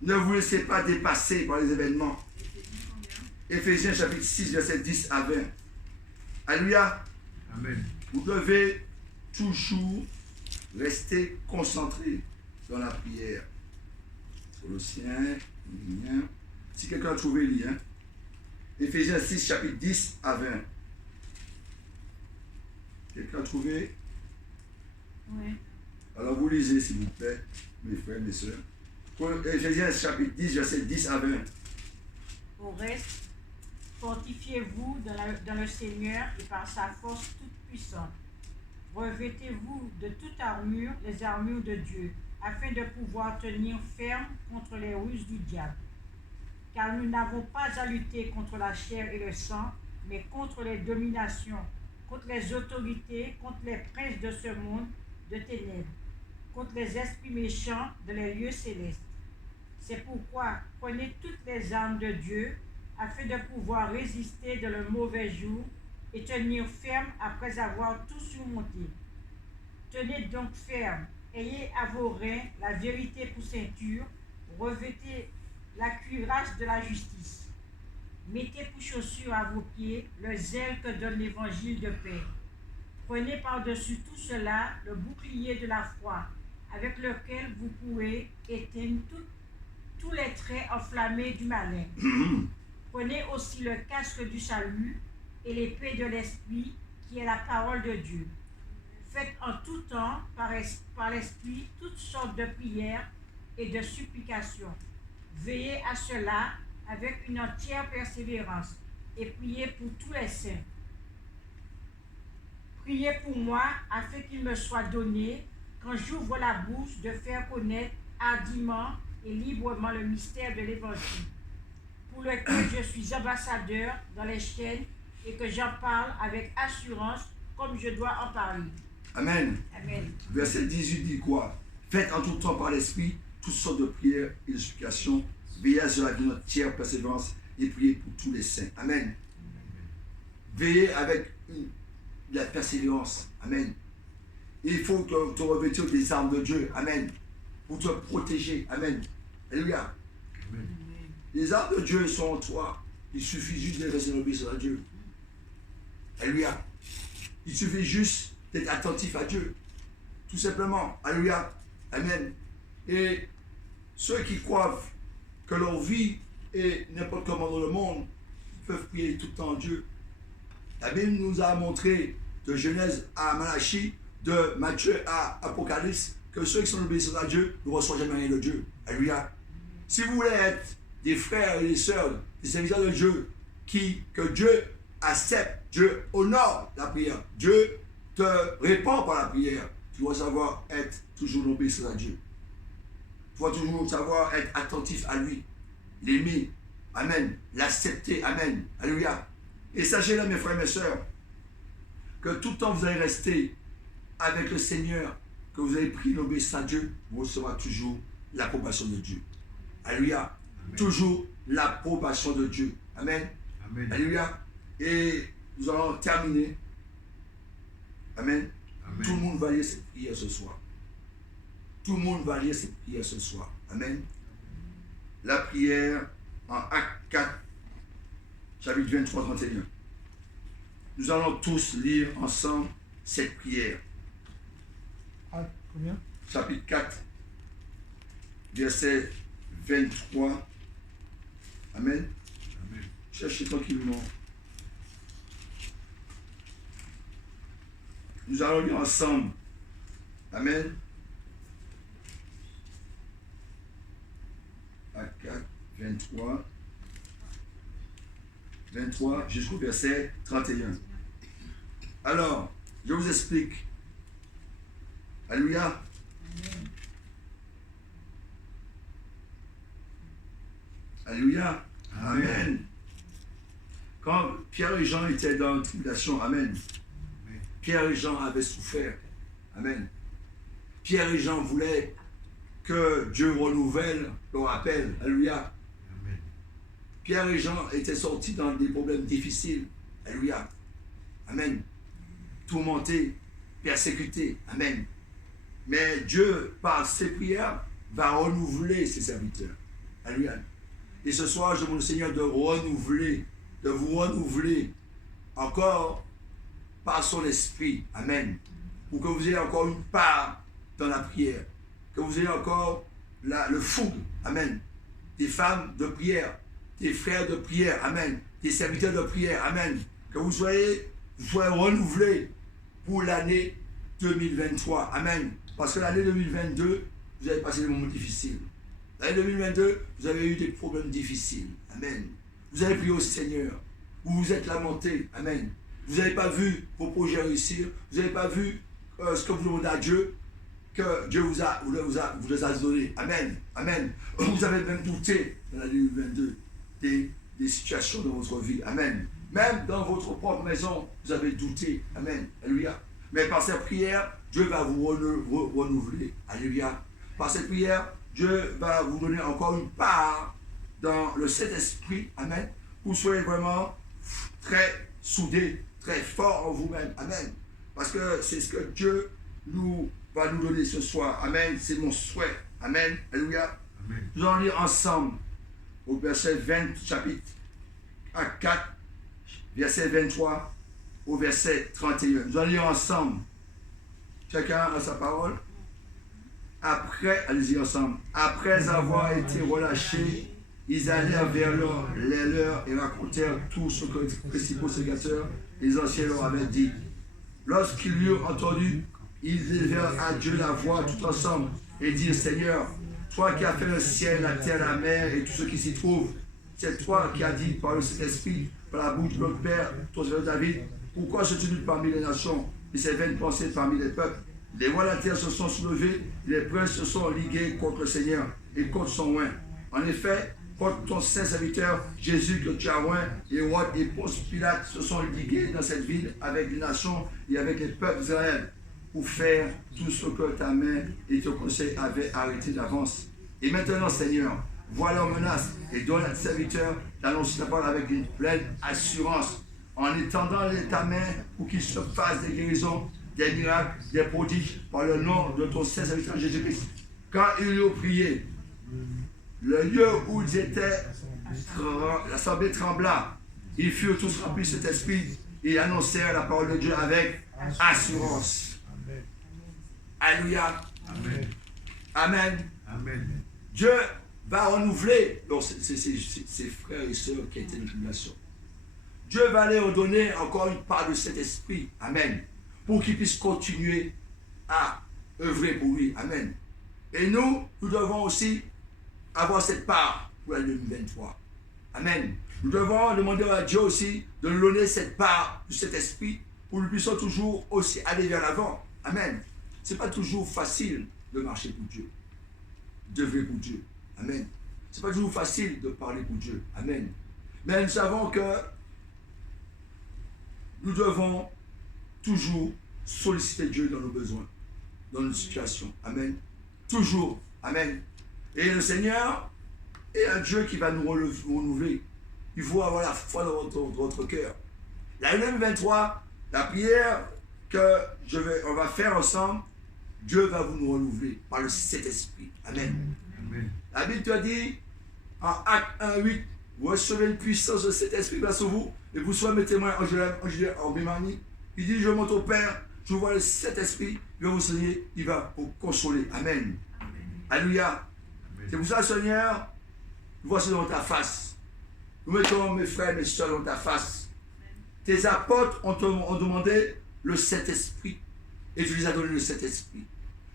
Ne vous laissez pas dépasser par les événements. Ephésiens chapitre 6, versets 10 à 20. Alléluia. Amen. Vous devez toujours rester concentré dans la prière. Colossiens, si quelqu'un a trouvé, lit. Éphésiens 6, chapitre 10 à 20. Quelqu'un a trouvé? Oui. Alors vous lisez, s'il vous plaît, mes frères, mes soeurs. Éphésiens chapitre 10, verset 10 à 20. Au reste, fortifiez-vous dans le Seigneur et par sa force toute puissante. Revêtez-vous de toute armure, les armures de Dieu, afin de pouvoir tenir ferme contre les ruses du diable. Car nous n'avons pas à lutter contre la chair et le sang, mais contre les dominations, contre les autorités, contre les princes de ce monde de ténèbres, contre les esprits méchants dans les lieux célestes. C'est pourquoi prenez toutes les armes de Dieu, afin de pouvoir résister dans le mauvais jour et tenir ferme après avoir tout surmonté. Tenez donc ferme, ayez à vos reins la vérité pour ceinture, revêtez la cuirasse de la justice. Mettez pour chaussure à vos pieds le zèle que donne l'évangile de paix. Prenez par-dessus tout cela le bouclier de la foi, avec lequel vous pouvez éteindre tous les traits enflammés du malin. Prenez aussi le casque du salut et l'épée de l'Esprit, qui est la parole de Dieu. Faites en tout temps, par l'Esprit, toutes sortes de prières et de supplications. Veillez à cela avec une entière persévérance et priez pour tous les saints. Priez pour moi, afin qu'il me soit donné, quand j'ouvre la bouche, de faire connaître hardiment et librement le mystère de l'Évangile, pour lequel je suis ambassadeur dans les chaînes et que j'en parle avec assurance comme je dois en parler. Amen. Amen. Verset 18 dit quoi? Faites en tout temps par l'Esprit toutes sortes de prières et de supplications. Veillez à cela avec une entière persévérance et priez pour tous les saints. Amen. Veillez avec de la persévérance. Amen. Il faut te revêtir des armes de Dieu. Amen. Pour te protéger. Amen. Alléluia. Amen. Les armes de Dieu sont en toi. Il suffit juste de rester obéissant à Dieu. Alléluia. Il suffit juste d'être attentif à Dieu. Tout simplement. Alléluia. Amen. Et ceux qui croient que leur vie est n'importe comment dans le monde, ils peuvent prier tout le temps Dieu. La Bible nous a montré de Genèse à Malachie, de Matthieu à Apocalypse, que ceux qui sont obéissants à Dieu ne reçoivent jamais rien de Dieu. Alléluia. Si vous voulez être des frères et des sœurs, des serviteurs de Dieu, que Dieu accepte, Dieu honore la prière, Dieu te répond par la prière, tu dois savoir être toujours obéissant à Dieu. Tu dois toujours savoir être attentif à lui, l'aimer, amen, l'accepter, amen, alléluia. Et sachez-le, mes frères et mes sœurs, que tout le temps vous allez rester avec le Seigneur, que vous avez pris l'obéissance à Dieu, vous recevrez toujours l'approbation de Dieu. Alléluia. Amen. Toujours l'approbation de Dieu. Amen. Amen. Alléluia. Et nous allons terminer. Amen. Amen. Tout le monde va lire cette prière ce soir. Tout le monde va lire cette prière ce soir. Amen. La prière en Acte 4, chapitre 23-31. Nous allons tous lire ensemble cette prière. Acte combien? Chapitre 4, verset 23. Amen. Amen. Cherchez tranquillement. Nous allons lire ensemble. Amen. Acte 4, 23 jusqu'au verset 31. Alors, je vous explique. Alléluia. Alléluia. Amen. Amen. Quand Pierre et Jean étaient dans la tribulation, amen. Pierre et Jean avaient souffert. Amen. Pierre et Jean voulaient que Dieu renouvelle leur appel. Alléluia. Amen. Pierre et Jean étaient sortis dans des problèmes difficiles. Alléluia. Amen. Tourmentés, persécutés. Amen. Mais Dieu, par ses prières, va renouveler ses serviteurs. Alléluia. Et ce soir, je demande au Seigneur de vous renouveler encore par son esprit. Amen. Pour que vous ayez encore une part dans la prière. Que vous ayez encore le fougue. Amen. Des femmes de prière. Des frères de prière. Amen. Des serviteurs de prière. Amen. Que vous soyez renouvelés pour l'année 2023. Amen. Parce que l'année 2022, vous avez passé des moments difficiles. L'année 2022, vous avez eu des problèmes difficiles. Amen. Vous avez prié au Seigneur. Vous vous êtes lamenté. Amen. Vous n'avez pas vu vos projets réussir. Vous n'avez pas vu ce que vous demandez à Dieu, que Dieu vous les a donné. Amen. Amen. Vous avez même douté dans l'année 2022 des situations de votre vie. Amen. Même dans votre propre maison, vous avez douté. Amen. Alléluia. Mais par cette prière, Dieu va vous renouveler. Alléluia. Par cette prière, Dieu va vous donner encore une part dans le Saint-Esprit. Amen. Vous soyez vraiment très soudés, très forts en vous-même. Amen. Parce que c'est ce que Dieu va nous donner ce soir. Amen. C'est mon souhait. Amen. Alléluia. Amen. Nous allons lire ensemble au verset 20, chapitre 4, verset 23 au verset 31. Nous allons lire ensemble. Chacun a sa parole. Après, allez-y ensemble. Après avoir été relâchés, ils allèrent vers les leurs et racontèrent tout ce que les principaux sénateurs et les anciens leur avaient dit. Lorsqu'ils l'eurent entendu, ils élevèrent à Dieu la voix tout ensemble et dirent: Seigneur, toi qui as fait le ciel, la terre, la mer et tout ce qui s'y trouve, c'est toi qui as dit par le Saint-Esprit, par la bouche de notre Père, ton Seigneur David, pourquoi se tenu parmi les nations et ces vaines pensées parmi les peuples? Les rois de la terre se sont soulevés, les princes se sont ligués contre le Seigneur et contre son oint. En effet, contre ton saint serviteur Jésus que tu as oint, Hérode et Ponce Pilate se sont ligués dans cette ville avec les nations et avec les peuples d'Israël pour faire tout ce que ta main et ton conseil avaient arrêté d'avance. Et maintenant, Seigneur, vois leurs menaces et donne à tes serviteurs d'annoncer ta parole avec une pleine assurance en étendant ta main pour qu'ils se fassent des guérisons, des miracles, des prodiges par le nom de ton saint serviteur Jésus-Christ. Quand ils ont prié, le lieu où ils étaient, l'assemblée trembla. Ils furent tous remplis de cet esprit et annoncèrent la parole de Dieu avec assurance. Alléluia. Amen. Amen. Amen. Dieu va renouveler ses frères et sœurs qui étaient dans la tribulation. Dieu va leur donner encore une part de cet esprit. Amen. Pour qu'ils puissent continuer à œuvrer pour lui. Amen. Et nous devons aussi avoir cette part pour l'année 2023. Amen. Nous devons demander à Dieu aussi de nous donner cette part de cet esprit pour que nous puissions toujours aussi aller vers l'avant. Amen. Ce n'est pas toujours facile de marcher pour Dieu, d'œuvrer pour Dieu. Amen. Ce n'est pas toujours facile de parler pour Dieu. Amen. Mais nous savons que nous devons toujours solliciter Dieu dans nos besoins, dans nos situations. Amen. Toujours. Amen. Et le Seigneur est un Dieu qui va nous renouveler. Il faut avoir la foi dans votre cœur. L'année 2023, la prière on va faire ensemble, Dieu va vous nous renouveler par le Saint-Esprit. Amen. Amen. La Bible te dit, en Acte 1:8, vous recevez une puissance de cet esprit grâce à vous, et vous soyez mes témoins en Birmanie. Il dit: je monte au Père, je vois le Saint-Esprit, il va vous enseigner, il va vous consoler. Amen. Alléluia. C'est pour ça, Seigneur, nous voici dans ta face. Nous mettons mes frères et mes soeurs dans ta face. Tes apôtres ont demandé le Saint-Esprit, et tu les as donné le Saint-Esprit.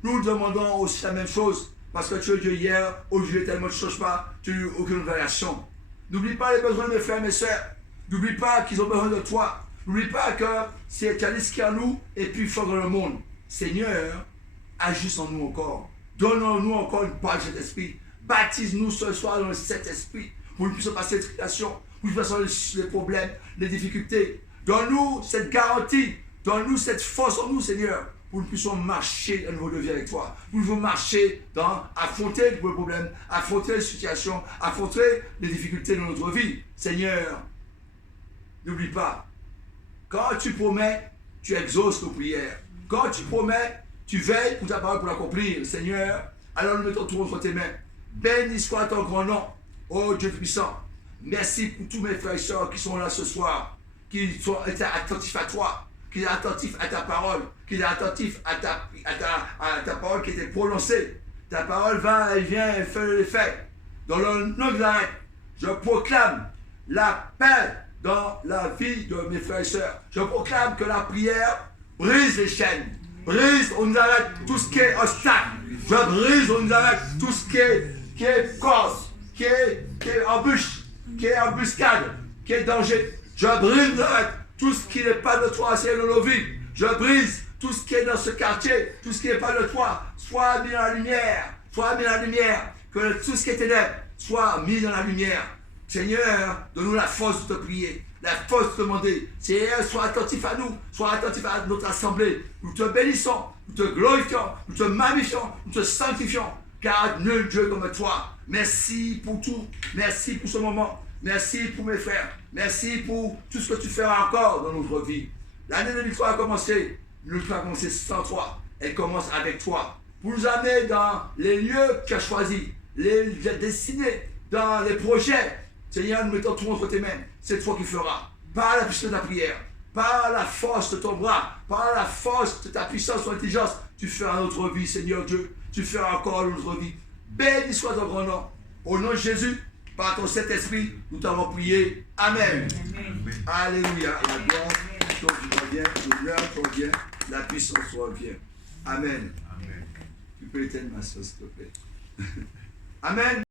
Nous demandons aussi la même chose, parce que tu es Dieu hier, aujourd'hui, tellement tu ne changes pas, tu n'as aucune variation. N'oublie pas les besoins de mes frères et mes soeurs. N'oublie pas qu'ils ont besoin de toi. N'oublie pas que c'est Christ qui est en nous et puis fort dans le monde. Seigneur, agis en nous encore. Donne-nous encore une part de cet esprit. Baptise-nous ce soir dans cet esprit pour que nous puissions passer les tribulations, pour que nous puissions les problèmes, les difficultés. Donne-nous cette garantie. Donne-nous cette force en nous, Seigneur, pour que nous puissions marcher à nouveau de vie avec toi. Pour que nous puissions marcher affronter les problèmes, affronter les situations, affronter les difficultés dans notre vie. Seigneur, n'oublie pas, quand tu promets, tu exauces nos prières. Quand tu promets, tu veilles pour ta parole pour l'accomplir. Seigneur, alors nous mettons tout entre tes mains. Béni soit ton grand nom, ô Dieu puissant. Merci pour tous mes frères et sœurs qui sont là ce soir, qui sont été attentifs à toi, qu'il est attentif à ta parole, qu'il est attentif à ta parole qui était prononcée. Ta parole va, elle vient, elle fait l'effet. Dans le nom de Nazareth, je proclame la paix dans la vie de mes frères et sœurs. Je proclame que la prière brise les chaînes, brise, on nous arrête tout ce qui est obstacle. Je brise, on nous arrête tout ce qui est cause, qui est embûche, qui est embuscade, qui est danger. Je brise, on nous arrête tout ce qui n'est pas de toi, c'est dans nos vies. Je brise tout ce qui est dans ce quartier, tout ce qui n'est pas de toi, soit mis dans la lumière, soit mis dans la lumière, que tout ce qui est ténèbres soit mis dans la lumière. Seigneur, donne-nous la force de te prier, la force de te demander. Seigneur, sois attentif à nous, sois attentif à notre assemblée. Nous te bénissons, nous te glorifions, nous te magnifions, nous te sanctifions, car nul Dieu comme toi. Merci pour tout, merci pour ce moment, merci pour mes frères, merci pour tout ce que tu feras encore dans notre vie. L'année de l'histoire a commencé, nous ne pas commencer sans toi, elle commence avec toi. Pour nous amener dans les lieux que tu as choisis, les destinés, dans les projets. Seigneur, nous mettons tout entre tes mains. C'est toi qui feras. Par la puissance de ta prière, par la force de ton bras, par la force de ta puissance, ton intelligence, tu feras notre vie, Seigneur Dieu. Tu feras encore notre vie. Béni soit ton grand nom. Au nom de Jésus, par ton Saint-Esprit, nous t'avons prié. Amen. Amen. Alléluia. La gloire, ton revient, l'honneur revient, la puissance revient. Amen. Amen. Tu peux éteindre ma soeur, s'il te plaît. Amen.